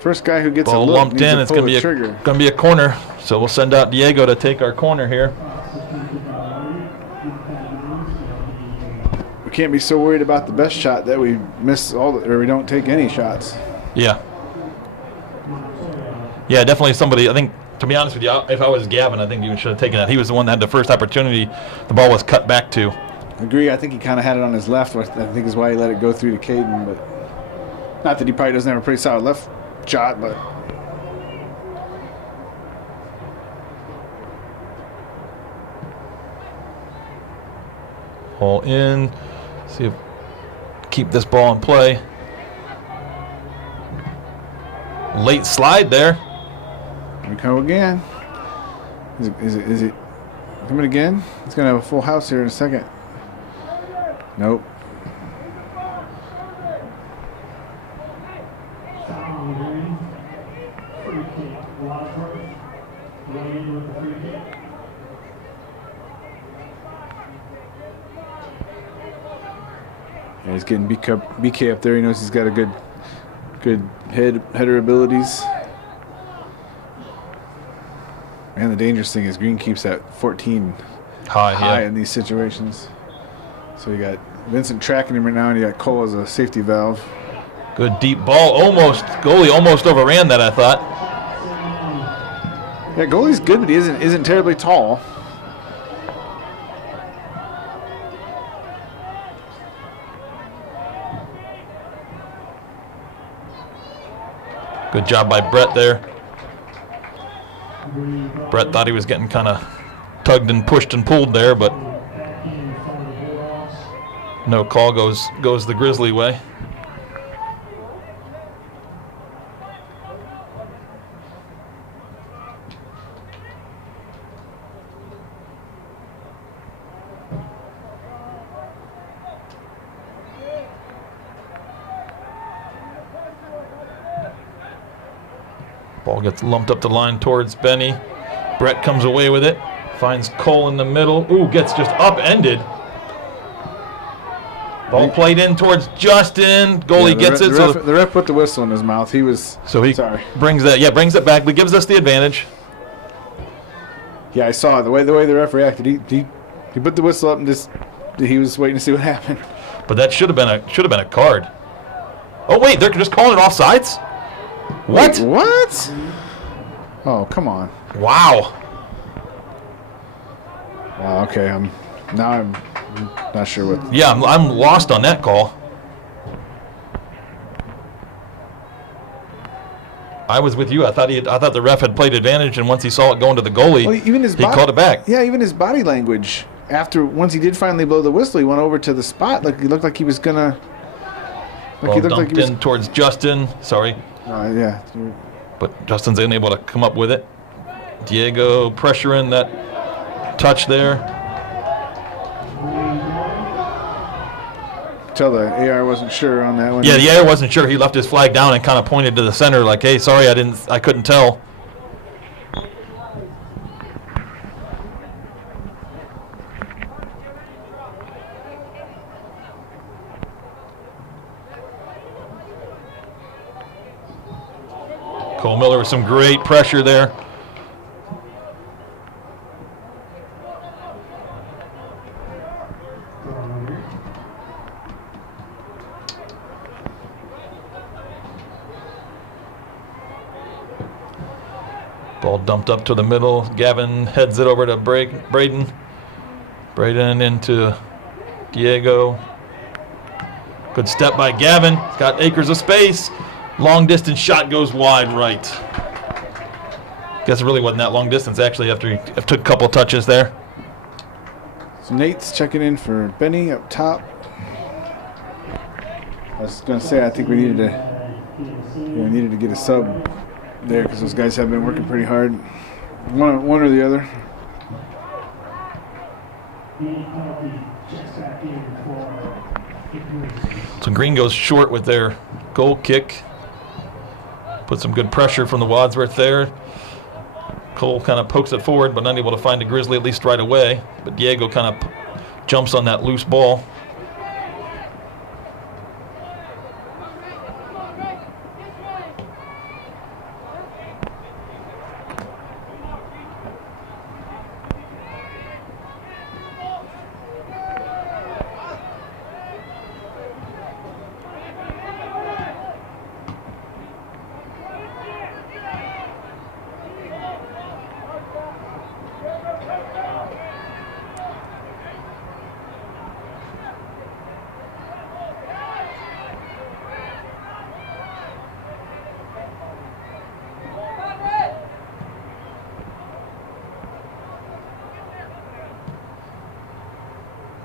First guy who gets ball a look lumped needs in. to It's pull going the to trigger. be a corner. So we'll send out Diego to take our corner here. We can't be so worried about the best shot that we miss or we don't take any shots. Yeah. Yeah, definitely somebody. I think, to be honest with you, if I was Gavin, I think you should have taken that. He was the one that had the first opportunity. The ball was cut back to. Agree. I think he kind of had it on his left, which I think is why he let it go through to Caden. But not that he probably doesn't have a pretty solid left shot, but. Ball in. See if keep this ball in play. Late slide there. Here we go again. Is it coming again? It's going to have a full house here in a second. Nope. Foul on the green. Free kick, Wadsworth. Wade with the free kick. Yeah, he's getting BK up there. He knows he's got a good header abilities. Man, the dangerous thing is Green keeps that 14 high in these situations. So you got Vincent tracking him right now, and you got Cole as a safety valve. Good deep ball. Goalie almost overran that, I thought. Yeah, goalie's good, but he isn't terribly tall. Good job by Brett there. Brett thought he was getting kind of tugged and pushed and pulled there, but no call goes the Grizzly way. Ball gets lumped up the line towards Benny. Brett comes away with it. Finds Cole in the middle. Ooh, gets just upended. Ball played in towards Justin. Goalie gets it. The ref put the whistle in his mouth. He was sorry. Brings it back, but gives us the advantage. Yeah, I saw it. The way the ref reacted. He put the whistle up and he was waiting to see what happened. But that should have been a card. Oh wait, they're just calling it offsides? What? Wait, what? Oh, come on. Wow. Wow, okay. I'm not sure what. Yeah, I'm lost on that call. I was with you. I thought the ref had played advantage, and once he saw it going to the goalie, he called it back. Yeah, even his body language. Once he did finally blow the whistle, he went over to the spot. Like he looked like he was gonna. Ball dumped in towards Justin. Sorry. Yeah. But Justin's unable to come up with it. Diego pressuring that touch there. Tell the AR wasn't sure on that one. Yeah, the AR wasn't sure. He left his flag down and kind of pointed to the center like, hey, sorry, I couldn't tell. Cole Miller with some great pressure there. Ball dumped up to the middle. Gavin heads it over to Braden. Braden into Diego. Good step by Gavin. He's got acres of space. Long distance shot goes wide right. Guess it really wasn't that long distance actually after he took a couple touches there. So Nate's checking in for Benny up top. I was going to say I think we needed to get a sub there because those guys have been working pretty hard. One or the other. So Green goes short with their goal kick. Put some good pressure from the Wadsworth there. Cole kind of pokes it forward, but unable to find a Grizzly at least right away. But Diego kind of jumps on that loose ball.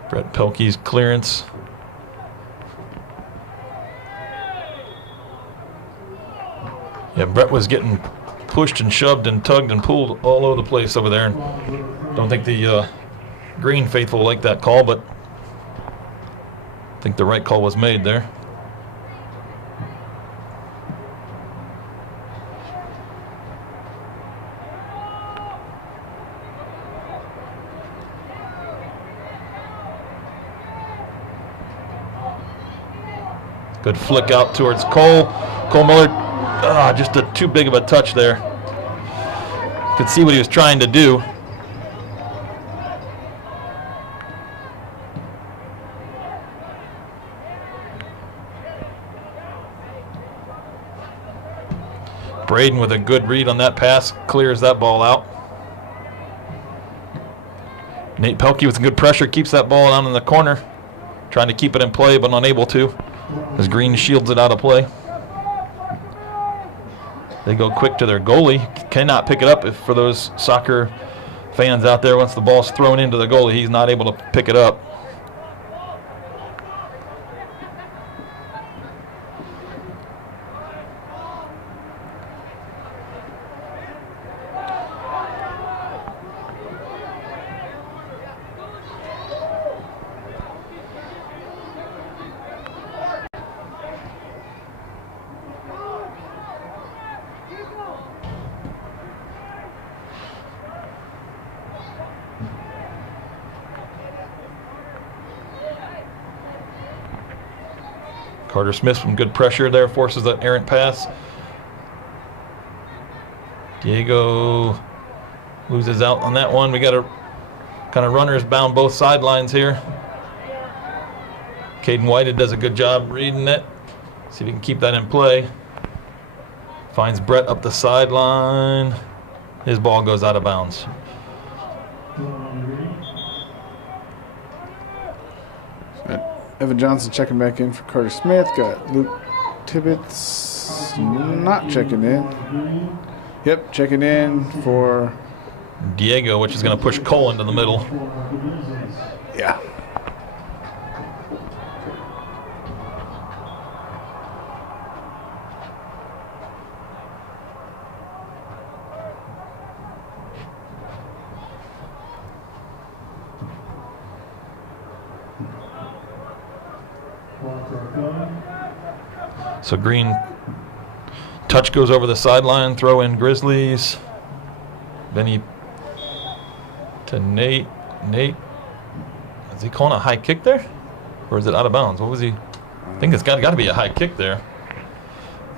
Brett Pelkey's clearance. Yeah, Brett was getting pushed and shoved and tugged and pulled all over the place over there. And don't think the green faithful liked that call, but I think the right call was made there. Good flick out towards Cole. Cole Miller, just too big of a touch there. Could see what he was trying to do. Braden with a good read on that pass, clears that ball out. Nate Pelkey with some good pressure, keeps that ball down in the corner, trying to keep it in play but unable to, as Green shields it out of play. They go quick to their goalie, cannot pick it up. If for those soccer fans out there, once the ball's thrown into the goalie, he's not able to pick it up. Carter Smith from good pressure there, forces that errant pass. Diego loses out on that one. We got a kind of runners bound both sidelines here. Caden Whited does a good job reading it. See if he can keep that in play. Finds Brett up the sideline. His ball goes out of bounds. Evan Johnson checking back in for Carter Smith. Got Luke Tibbetts not checking in. Yep, checking in for Diego, which is going to push Cole into the middle. Yeah. So Green touch goes over the sideline, throw in Grizzlies. Benny to Nate. Nate, is he calling a high kick there? Or is it out of bounds? What was he? I think it's got to be a high kick there.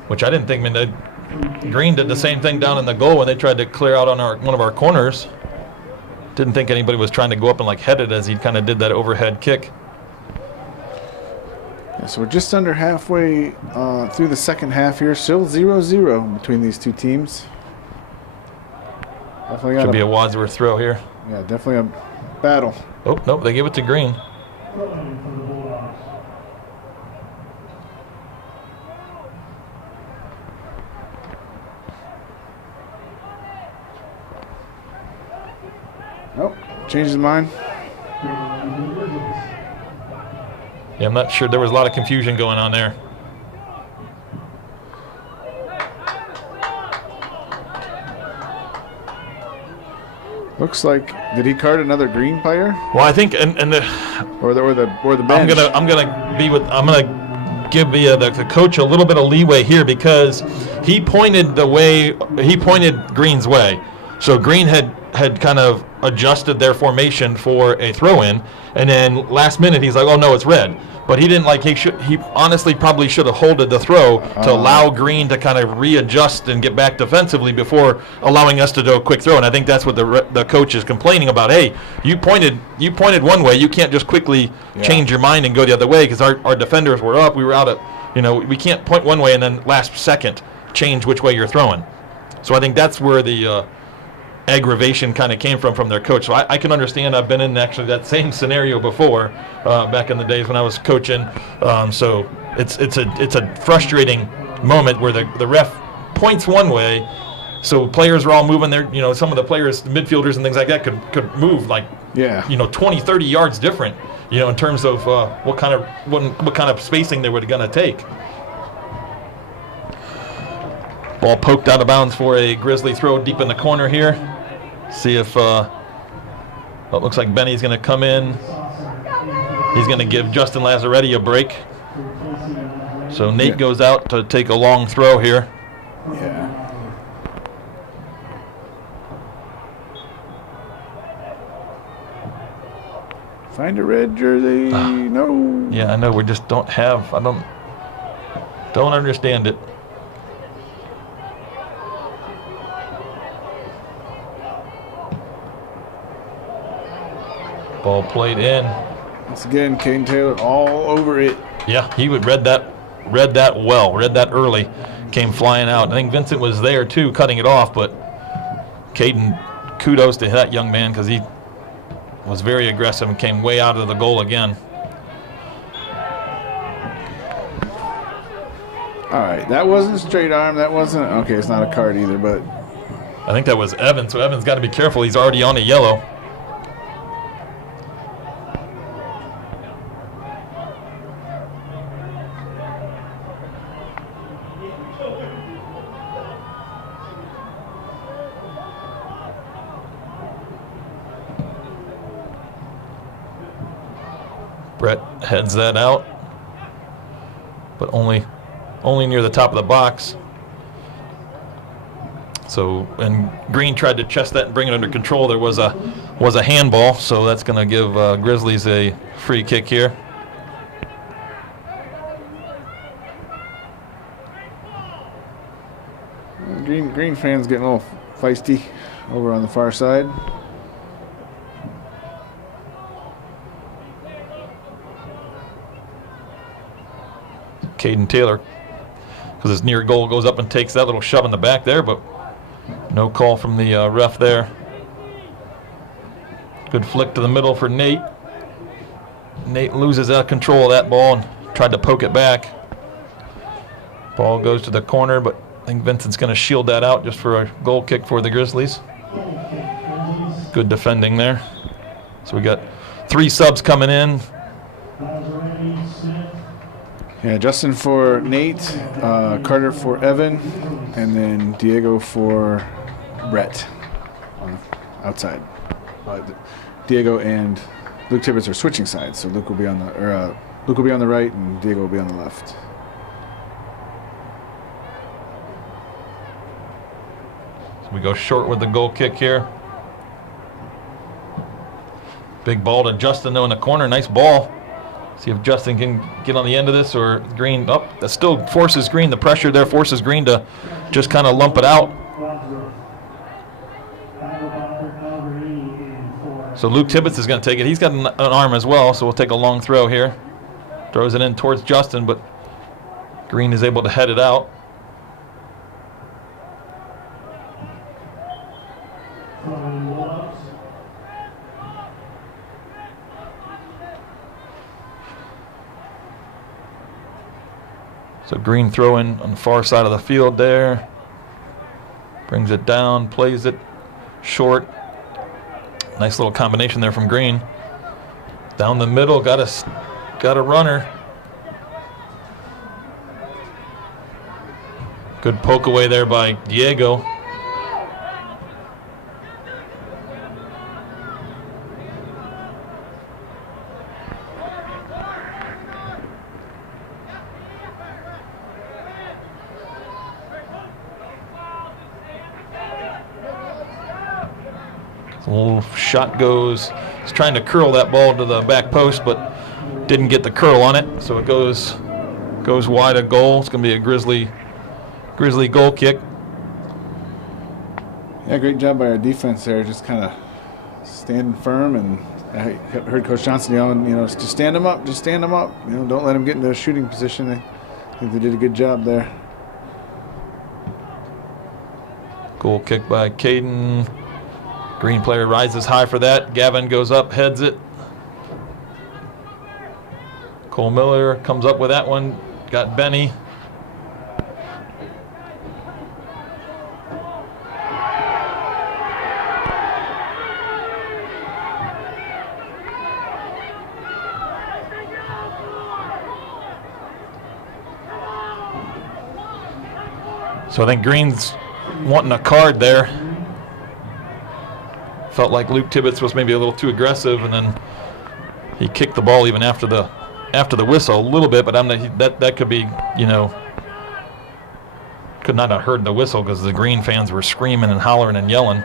Which I didn't think. I mean, Green did the same thing down in the goal when they tried to clear out on one of our corners. Didn't think anybody was trying to go up and like head it as he kind of did that overhead kick. Yeah, so we're just under halfway through the second half here. Still 0-0 between these two teams. Definitely Should be a Wadsworth throw here. Yeah, definitely a battle. Oh, nope, they give it to Green. Nope, changed his mind. Yeah, I'm not sure. There was a lot of confusion going on there. Looks like, did he card another Green player? Well, I think, and the or the bench. I'm gonna give the coach a little bit of leeway here because he pointed Green's way. So Green had kind of adjusted their formation for a throw-in, and then last minute he's like, oh no, it's red. But he didn't he honestly probably should have holded the throw to allow Green to kind of readjust and get back defensively before allowing us to do a quick throw. And I think that's what the coach is complaining about. Hey, you pointed one way. You can't just quickly change your mind and go the other way because our defenders were up. We were out at, we can't point one way and then last second change which way you're throwing. So I think that's where the aggravation kind of came from their coach. So I can understand. I've been in actually that same scenario before back in the days when I was coaching. So it's a frustrating moment where the ref points one way, so players are all moving there. Some of the players, the midfielders and things like that could move like 20, 30 yards different. In terms of what kind of spacing they were going to take. Ball poked out of bounds for a Grizzly throw deep in the corner here. See if, it looks like Benny's going to come in. He's going to give Justin Lazzaretti a break. So Nate goes out to take a long throw here. Yeah. Find a red jersey. No. Yeah, I know. We just don't have. I don't understand it. Ball played in. Once again, Caden Taylor all over it. Yeah, he would read that well. Read that early. Came flying out. I think Vincent was there too, cutting it off. But Caden, kudos to that young man because he was very aggressive and came way out of the goal again. All right, that wasn't straight arm. That wasn't okay. It's not a card either, but I think that was Evans. So Evans got to be careful. He's already on a yellow. Brett heads that out, but only near the top of the box. So, and Green tried to chest that and bring it under control. There was a handball, so that's going to give Grizzlies a free kick here. Green fans getting a little feisty over on the far side. Caden Taylor, because his near goal, goes up and takes that little shove in the back there, but no call from the ref there. Good flick to the middle for Nate. Nate loses control of that ball and tried to poke it back. Ball goes to the corner, but I think Vincent's going to shield that out just for a goal kick for the Grizzlies. Good defending there. So we got 3 subs coming in. Yeah, Justin for Nate, Carter for Evan, and then Diego for Brett on the outside. Diego and Luke Tibbetts are switching sides, so Luke will be on the right and Diego will be on the left. So we go short with the goal kick here. Big ball to Justin though in the corner. Nice ball. See if Justin can get on the end of this or Green. Oh, that still forces Green. The pressure there forces Green to just kind of lump it out. So Luke Tibbetts is going to take it. He's got an arm as well, so we'll take a long throw here. Throws it in towards Justin, but Green is able to head it out. So Green throwing on the far side of the field there. Brings it down, plays it short. Nice little combination there from Green. Down the middle, got a runner. Good poke away there by Diego. A little shot goes. He's trying to curl that ball to the back post, but didn't get the curl on it. So it goes wide of goal. It's going to be a Grizzly goal kick. Yeah, great job by our defense there, just kind of standing firm. And I heard Coach Johnson yelling, just stand them up, don't let them get into a shooting position. I think they did a good job there. Goal kick by Caden. Green player rises high for that. Gavin goes up, heads it. Cole Miller comes up with that one. Got Benny. So I think Green's wanting a card there. Felt like Luke Tibbetts was maybe a little too aggressive, and then he kicked the ball even after the whistle a little bit. But that could be, you know, could not have heard the whistle because the Green fans were screaming and hollering and yelling.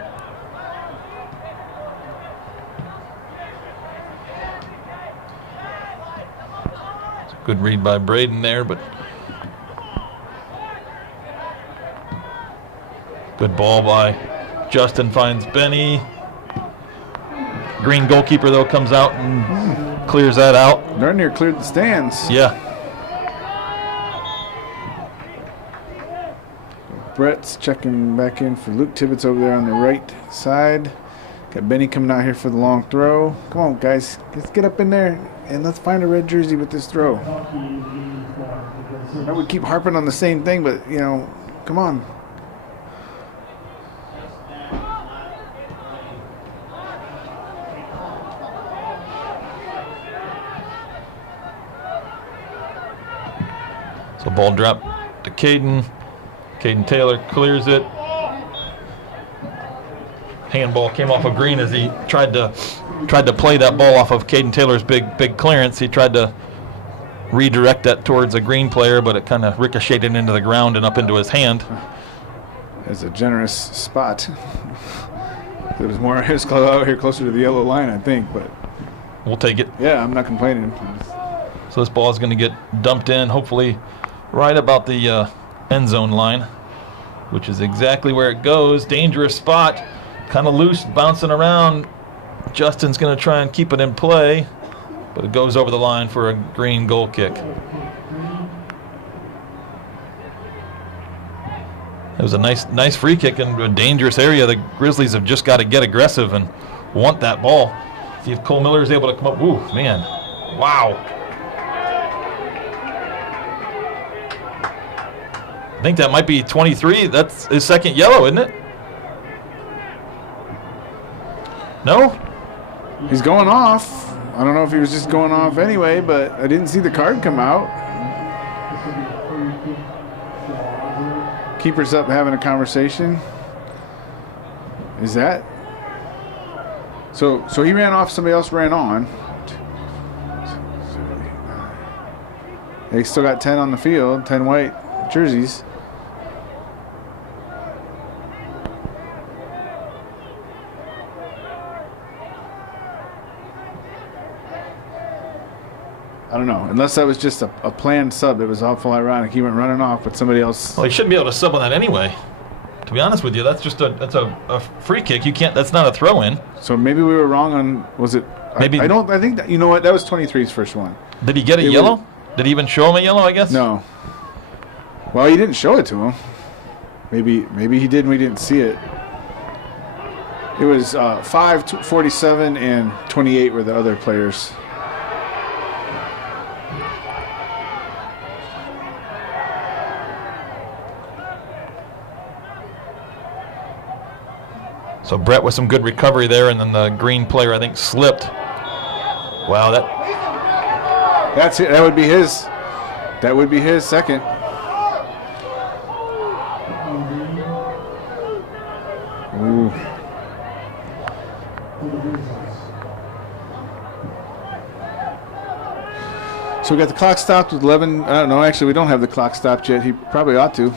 Good read by Braden there, but good ball by Justin, finds Benny. Green goalkeeper, though, comes out and clears that out. Darn near cleared the stands. Yeah. Brett's checking back in for Luke Tibbetts over there on the right side. Got Benny coming out here for the long throw. Come on, guys. Let's get up in there and let's find a red jersey with this throw. I would keep harping on the same thing, but, you know, come on. So ball drop to Caden. Caden Taylor clears it. Handball came off of Green as he tried to play that ball off of Caden Taylor's big clearance. He tried to redirect that towards a Green player, but it kind of ricocheted into the ground and up into his hand. It's a generous spot. It was more his out here closer to the yellow line, I think, but we'll take it. Yeah, I'm not complaining. So this ball is going to get dumped in, hopefully right about the end zone line, which is exactly where it goes. Dangerous spot, kind of loose, bouncing around. Justin's going to try and keep it in play, but it goes over the line for a Green goal kick. It was a nice free kick in a dangerous area. The Grizzlies have just got to get aggressive and want that ball. See if Cole Miller is able to come up. Ooh, man. Wow. I think that might be 23. That's his second yellow, isn't it? No? He's going off. I don't know if he was just going off anyway, but I didn't see the card come out. Keeper's up having a conversation. Is that? So he ran off, somebody else ran on. They still got 10 on the field, 10 white jerseys. I don't know. Unless that was just a planned sub. It was awful ironic. He went running off, but somebody else. Well, he shouldn't be able to sub on that anyway. To be honest with you, that's just a free kick. You can't. That's not a throw in. So maybe we were wrong on. Was it? Maybe. I don't. I think that, you know what? That was 23's first one. Did he get a yellow? Did he even show him a yellow? I guess. No. Well, he didn't show it to him. Maybe he did and we didn't see it. It was 5, 47, and 28 were the other players. So Brett with some good recovery there, and then the Green player, I think, slipped. Wow, that's it. That would be his. That would be his second. Ooh. So we got the clock stopped with 11. I don't know. Actually, we don't have the clock stopped yet. He probably ought to.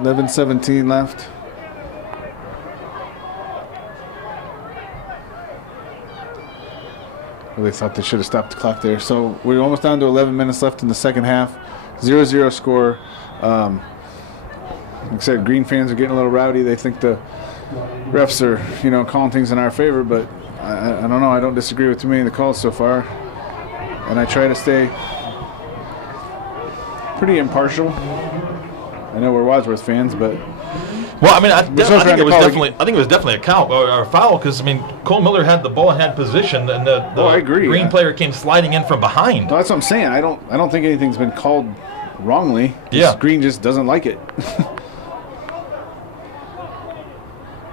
11:17 left. They thought they should have stopped the clock there. So we're almost down to 11 minutes left in the second half. 0-0 score. Like I said, Green fans are getting a little rowdy. They think the refs are, calling things in our favor, but I don't know. I don't disagree with too many of the calls so far. And I try to stay pretty impartial. I know we're Wadsworth fans, but well, I mean, I think it was definitely a count or a foul because Cole Miller had the ball and had position, and the I agree, Green player came sliding in from behind. Well, that's what I'm saying. I don't think anything's been called wrongly. Yeah, Green just doesn't like it.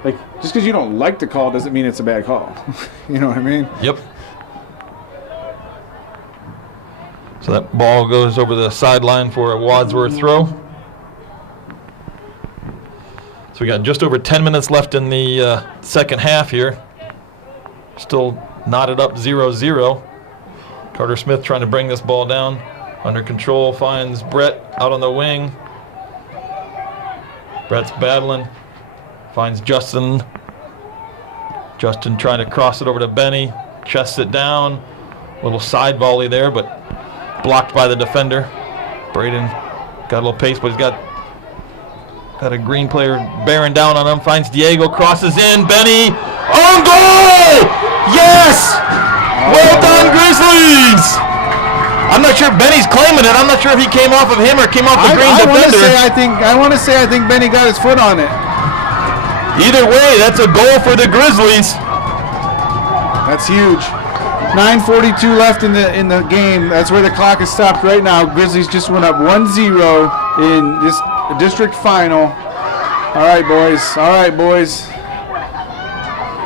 Like, just because you don't like the call doesn't mean it's a bad call. You know what I mean? Yep. So that ball goes over the sideline for a Wadsworth throw. So we got just over 10 minutes left in the second half here. Still knotted up 0-0. Carter Smith trying to bring this ball down. Under control, finds Brett out on the wing. Brett's battling. Finds Justin. Justin trying to cross it over to Benny. Chests it down. Little side volley there, but blocked by the defender. Braden got a little pace, but he's got a green player bearing down on him. Finds Diego, crosses in. Benny. On goal! Yes! Well done, Grizzlies! I'm not sure Benny's claiming it. I'm not sure if he came off of him or came off the green defender. I want to say I think Benny got his foot on it. Either way, that's a goal for the Grizzlies. That's huge. 9:42 left in the game. That's where the clock is stopped right now. Grizzlies just went up 1-0 in this district final. All right, boys.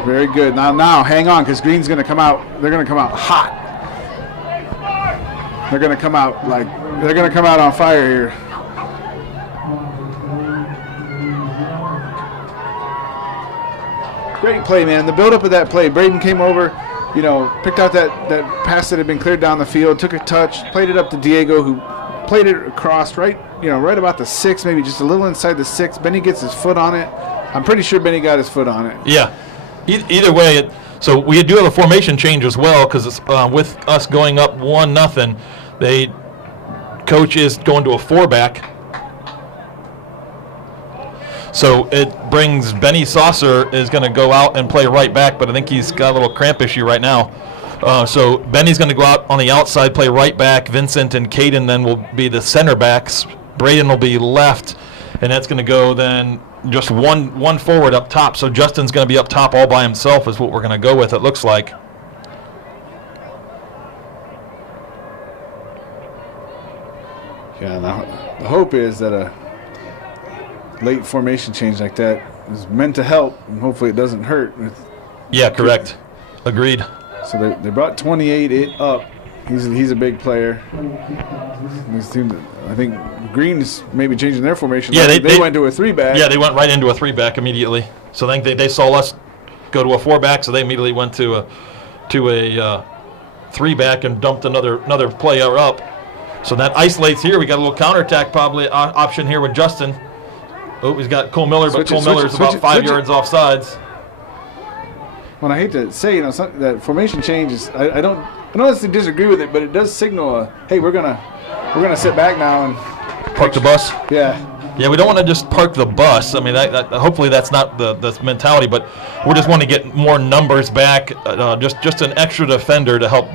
Very good. Now, hang on, because Green's going to come out. They're going to come out hot. They're going to come out on fire here. Great play, man. The buildup of that play. Braden came over, picked out that pass that had been cleared down the field, took a touch, played it up to Diego, who played it across right about the 6, maybe just a little inside the 6. Benny gets his foot on it. I'm pretty sure Benny got his foot on it. Yeah. Either way, so we do have a formation change as well, because with us going up 1-0, coach is going to a 4-back. So it brings Benny Saucer is going to go out and play right back, but I think he's got a little cramp issue right now. So Benny's going to go out on the outside, play right back. Vincent and Caden then will be the center backs. Braden will be left, and that's going to go then just one forward up top. So Justin's going to be up top all by himself is what we're going to go with, it looks like. Yeah, the hope is that a late formation change like that is meant to help, and hopefully it doesn't hurt. Yeah, correct. Agreed. So they brought 28 up. He's a big player. This team, I think Green's maybe changing their formation. Yeah, they went to a 3-back. Yeah, they went right into a 3-back immediately. So I think they saw us go to a 4-back, so they immediately went to a 3-back and dumped another player up. So that isolates here. We got a little counterattack probably option here with Justin. Oh, he's got Cole Miller, but Cole Miller's about 5 yards off sides. Well, I hate to say, that formation change is. I don't necessarily disagree with it, but it does signal hey, we're gonna sit back now and park the bus. Yeah. Yeah, we don't want to just park the bus. I mean, hopefully that's not the mentality, but we just want to get more numbers back. Just an extra defender to help.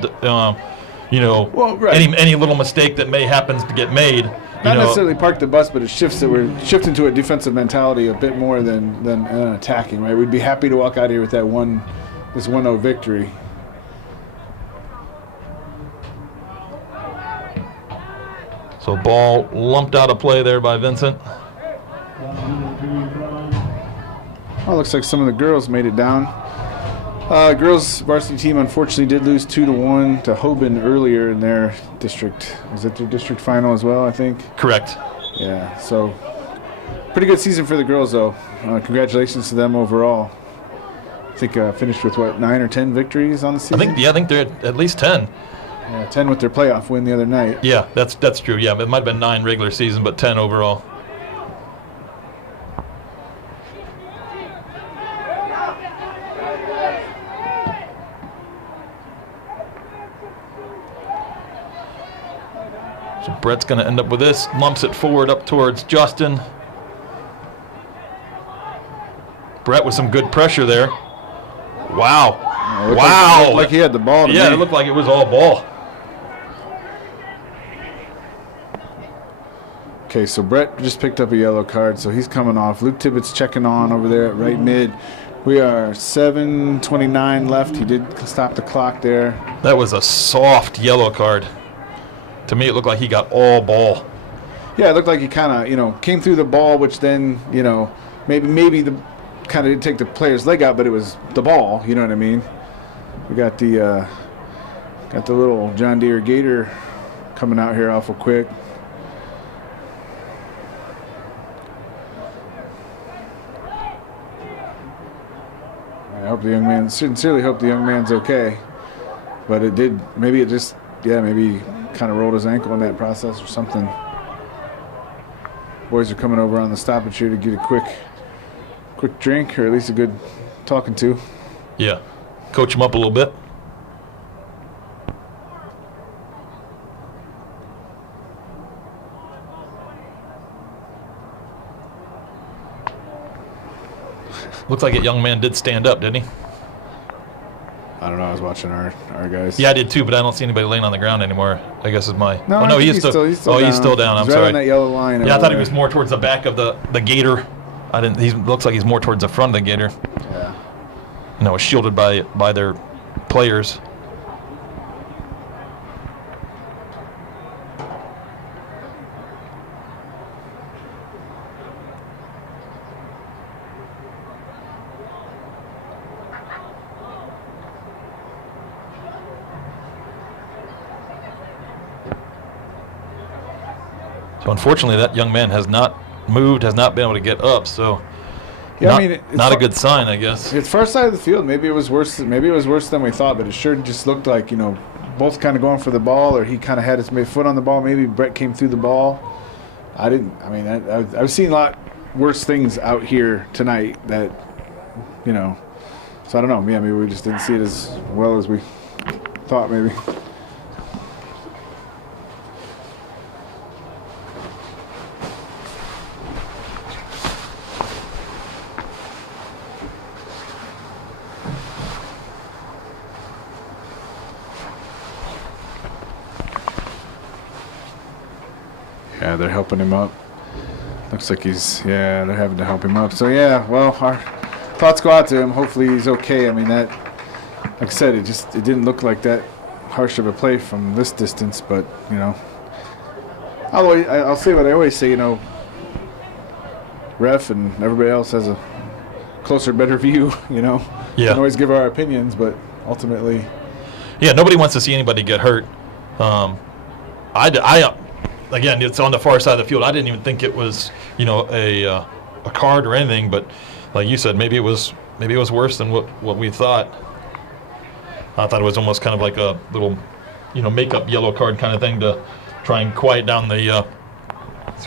Any little mistake that may happen to get made. Not necessarily park the bus, but it shifts that we're shifting to a defensive mentality a bit more than an attacking, right? We'd be happy to walk out here with this 1-0 victory. So ball lumped out of play there by Vincent. Oh, looks like some of the girls made it down. Girls varsity team unfortunately did lose 2-1 to Hoban earlier in their district. Was it their district final as well, I think? Correct. Yeah, so pretty good season for the girls, though. Congratulations to them overall. I think finished with, 9 or 10 victories on the season? I think they're at least 10. Yeah, 10 with their playoff win the other night. Yeah, that's true. Yeah, it might have been 9 regular season, but 10 overall. So Brett's going to end up with this, lumps it forward up towards Justin. Brett with some good pressure there. Wow. It looked like he had the ball to me. It looked like it was all ball. Okay, so Brett just picked up a yellow card, so he's coming off. Luke Tippett's checking on over there at right mid. We are 7:29 left. He did stop the clock there. That was a soft yellow card. To me, it looked like he got all ball. Yeah, it looked like he kind of, came through the ball, which then, maybe the kind of didn't take the player's leg out, but it was the ball. You know what I mean? We got the little John Deere Gator coming out here awful quick. hope the young man, sincerely hope the young man's okay. But it did, maybe it just, maybe kind of rolled his ankle in that process or something. Boys are coming over on the stoppage here to get a quick drink, or at least a good talking to. Yeah. Coach him up a little bit. Looks like that young man did stand up, didn't he? I don't know. I was watching our guys. Yeah, I did too, but I don't see anybody laying on the ground anymore. I guess is my. No, oh no, he is still. He's still down. He's still down. I'm He's right sorry. on that yellow line. Yeah, I thought he was more towards the back of the gator. I didn't. He looks like he's more towards the front of the gator. Yeah. No, it's shielded by their players. So unfortunately, that young man has not moved, has not been able to get up. So, yeah, not, I mean, not a good sign, I guess. It's far side of the field. Maybe it was worse. Maybe it was worse than we thought. But it sure just looked like, both kind of going for the ball, or he kind of had his foot on the ball. Maybe Brett came through the ball. I didn't. I mean, I've seen a lot worse things out here tonight. That, So I don't know. Yeah, maybe we just didn't see it as well as we thought. Maybe. Yeah, they're helping him up. Looks like they're having to help him up. So, well, our thoughts go out to him. Hopefully he's okay. I mean, like I said, it didn't look like that harsh of a play from this distance. But, I'll say what I always say, ref and everybody else has a closer, better view, Yeah. We can always give our opinions, but ultimately. Yeah, nobody wants to see anybody get hurt. Again, it's on the far side of the field. I didn't even think it was, a card or anything. But like you said, maybe it was worse than what we thought. I thought it was almost kind of like a little, makeup yellow card kind of thing to try and quiet down the,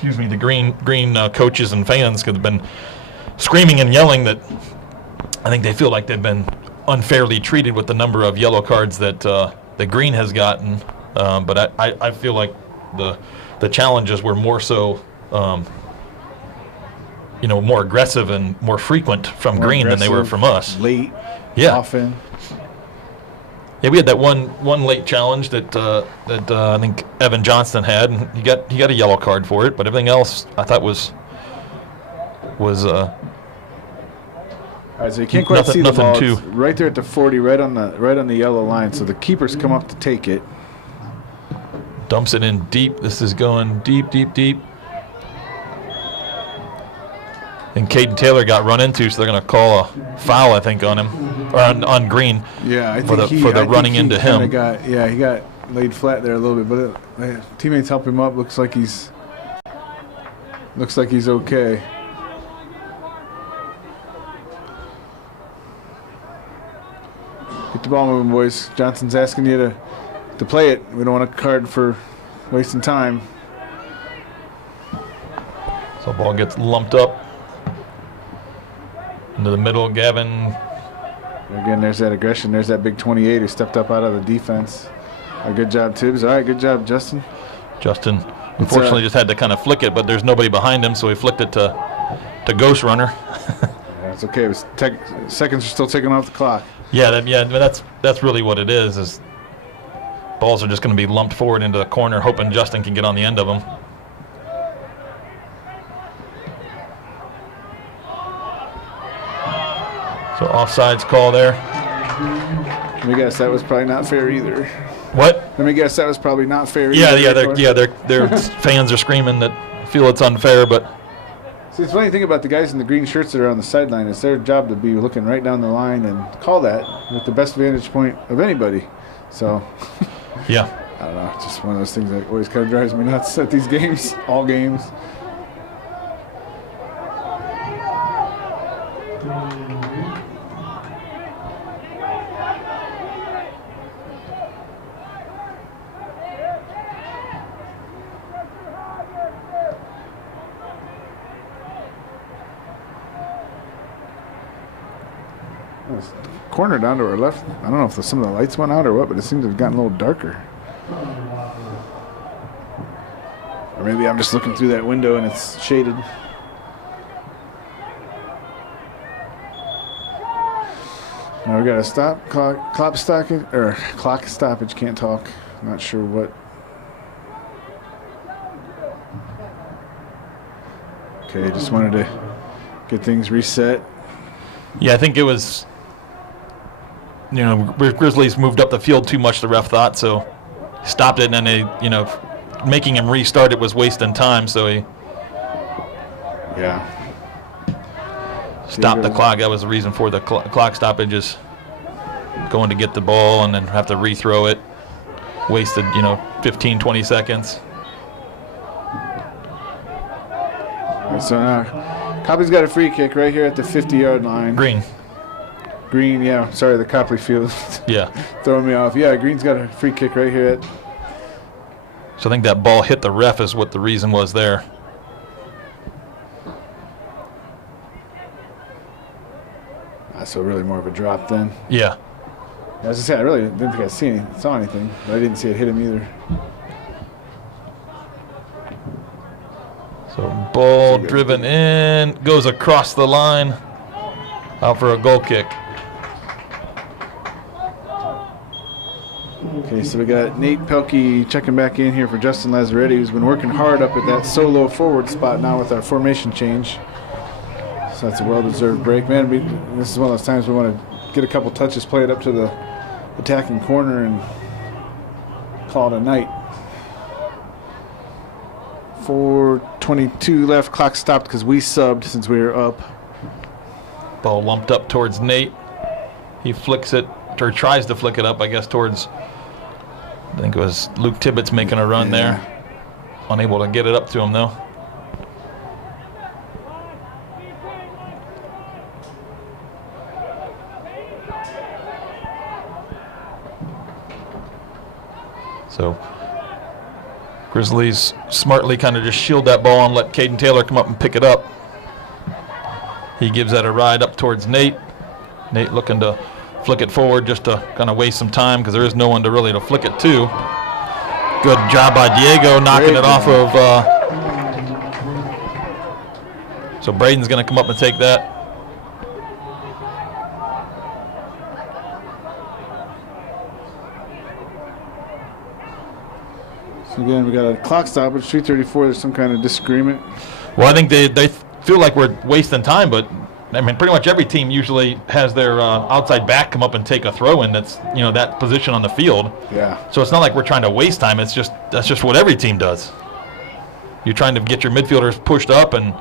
the green coaches and fans, because they've been screaming and yelling that I think they feel like they've been unfairly treated with the number of yellow cards that the green has gotten. But I feel like the challenges were more so, more aggressive and more frequent from green than they were from us. Late, yeah, often. Yeah, we had that one late challenge that I think Evan Johnston had, and he got a yellow card for it. But everything else I thought was. All right, so you can't quite see the ball. Too. It's right there at the 40, right on the yellow line. So the keepers come up to take it. Dumps it in deep. This is going deep, deep, deep. And Caden Taylor got run into, so they're going to call a foul, I think, on him, or on Green. Yeah, I think for the running into him. He got laid flat there a little bit, but teammates help him up. Looks like he's okay. Get the ball moving, boys. Johnson's asking you to play it. We don't want a card for wasting time. So ball gets lumped up into the middle. Gavin. Again, there's that aggression. There's that big 28 who stepped up out of the defense. Good job, Tibbs. All right, good job, Justin. Justin, unfortunately, just had to kind of flick it, but there's nobody behind him, so he flicked it to Ghost Runner. That's okay. It was seconds are still ticking off the clock. Yeah, that's really what it is balls are just going to be lumped forward into the corner, hoping Justin can get on the end of them. So offsides call there. Let me guess, that was probably not fair either. What? Let me guess, that was probably not fair either. Yeah, their fans are screaming that feel it's unfair, but. See, the funny thing about the guys in the green shirts that are on the sideline is their job to be looking right down the line and call that with the best vantage point of anybody. So. Yeah. I don't know. It's just one of those things that always kind of drives me nuts at these games, all games. the corner down to our left. I don't know if some of the lights went out or what, but it seemed to have gotten a little darker. Or maybe I'm just looking through that window and it's shaded. Now we got a clock stoppage. Can't talk. Not sure what. Okay, just wanted to get things reset. Yeah, I think it was, Grizzlies moved up the field too much, the ref thought, so stopped it, and then they, making him restart it was wasting time, so he stopped the clock. That was the reason for the clock stoppage, is going to get the ball and then have to rethrow it. Wasted, 15, 20 seconds. So now, Copley's got a free kick right here at the 50-yard line. Green, yeah. Sorry, the Copley field. Yeah. Throwing me off. Yeah, Green's got a free kick right here at. So I think that ball hit the ref is what the reason was there. So really more of a drop then. Yeah. As I said, I really didn't think I saw anything, but I didn't see it hit him either. So ball driven in, goes across the line, out for a goal kick. Okay, so we got Nate Pelkey checking back in here for Justin Lazaretti, who's been working hard up at that solo forward spot now with our formation change. So that's a well-deserved break. Man, this is one of those times we want to get a couple touches, play it up to the attacking corner, and call it a night. 4:22 left. Clock stopped because we subbed since we were up. Ball lumped up towards Nate. He flicks it, or tries to flick it up, I guess, towards, I think it was Luke Tibbetts making a run there. Unable to get it up to him, though. So Grizzlies smartly kind of just shield that ball and let Caden Taylor come up and pick it up. He gives that a ride up towards Nate. Nate looking to flick it forward just to kind of waste some time because there is no one to really to flick it to. Good job by Diego knocking it off of. So Braden's going to come up and take that. So again, we got a clock stoppage, 3:34. There's some kind of disagreement. Well, I think they feel like we're wasting time, but I mean, pretty much every team usually has their outside back come up and take a throw in. That's that position on the field. Yeah. So it's not like we're trying to waste time. It's just that's just what every team does. You're trying to get your midfielders pushed up and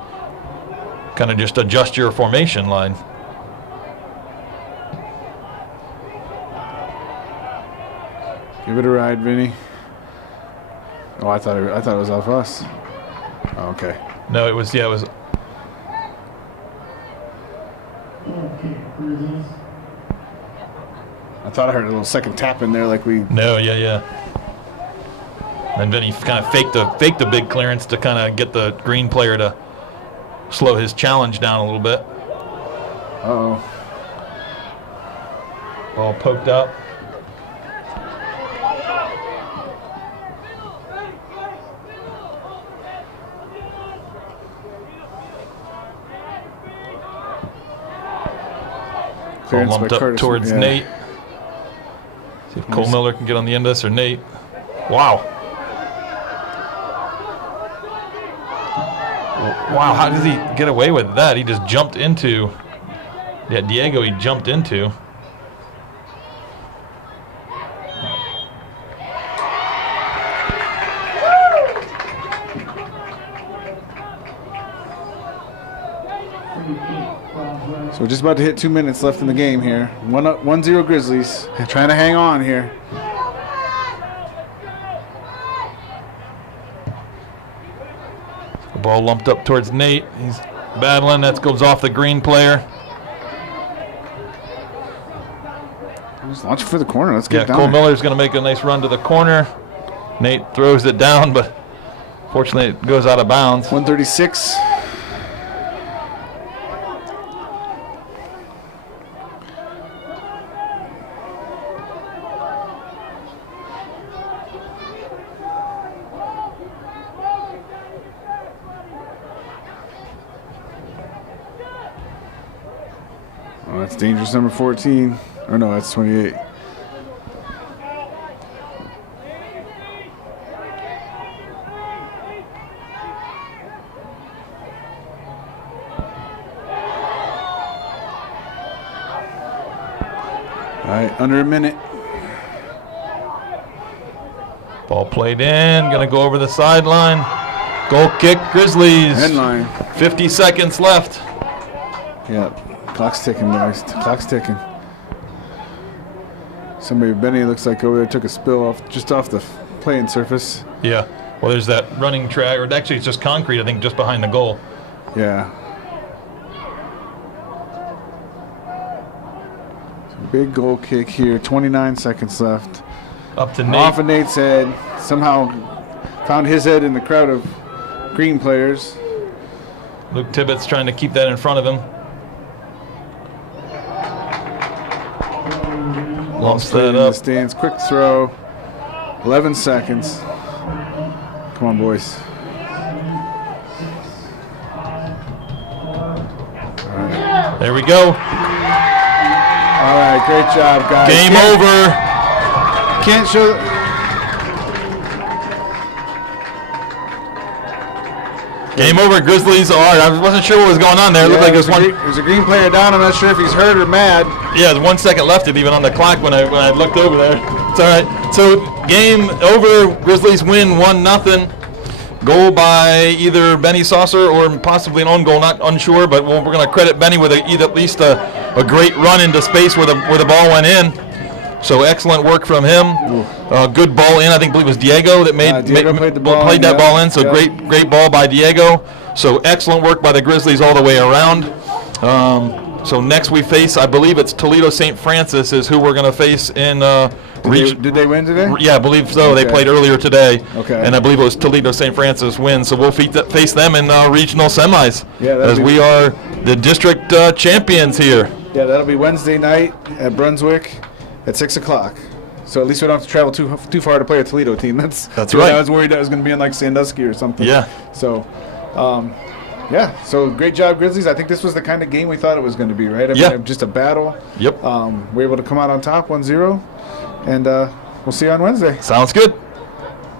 kind of just adjust your formation line. Give it a ride, Vinny. Oh, I thought it was off us. Oh, okay. No, it was. I thought I heard a little second tap in there, like we. No, yeah. And then he kind of faked the big clearance to kind of get the green player to slow his challenge down a little bit. Uh-oh. Ball poked up. Ball lumped up towards Nate. See if Cole Miller can get on the end of this, or Nate. Wow. Wow, how does he get away with that? He just jumped into. Yeah, Diego, he jumped into. So we're just about to hit 2 minutes left in the game here. 1-0 Grizzlies. Trying to hang on here. The ball lumped up towards Nate. He's battling. That goes off the green player. Just launch it for the corner. Let's get down. Cole Miller's going to make a nice run to the corner. Nate throws it down, but fortunately it goes out of bounds. 136. That's dangerous number 14. Or no, that's 28. All right, under a minute. Ball played in, gonna go over the sideline. Goal kick, Grizzlies. End line. 50 seconds left. Yeah, clock's ticking, guys. Clock's ticking. Benny looks like over there took a spill just off the playing surface. Yeah. Well, there's that running track, or actually it's just concrete, I think, just behind the goal. Yeah. Big goal kick here. 29 seconds left. Up to Nate. Off of Nate's head. Somehow found his head in the crowd of green players. Luke Tibbetts trying to keep that in front of him. Lost that In the up. stands. Quick throw. 11 seconds. Come on, boys. There we go. All right, great job, guys. Game over. Can't show. Game over, Grizzlies. All right, I wasn't sure what was going on there. It looked like it was one. There's a green player down. I'm not sure if he's hurt or mad. Yeah, there's 1 second left even on the clock when I looked over there. It's all right. So game over. Grizzlies win 1-0. Goal by either Benny Saucer or possibly an own goal, not unsure, but we're going to credit Benny with at least a great run into space where the ball went in. So excellent work from him. Good ball in. I believe it was Diego that played that ball in. So great ball by Diego. So excellent work by the Grizzlies all the way around. So next we face, I believe it's Toledo St. Francis is who we're going to face in Did they win today? Yeah, I believe so. Okay. They played earlier today. Okay. And I believe it was Toledo St. Francis win. So we'll face them in regional semis as we are the district champions here. Yeah, that'll be Wednesday night at Brunswick at 6 o'clock. So at least we don't have to travel too far to play a Toledo team. That's right. I was worried I was going to be in like Sandusky or something. Yeah. So, yeah. So great job, Grizzlies. I think this was the kind of game we thought it was going to be, right? Just a battle. Yep. We're able to come out on top 1-0, and we'll see you on Wednesday. Sounds good.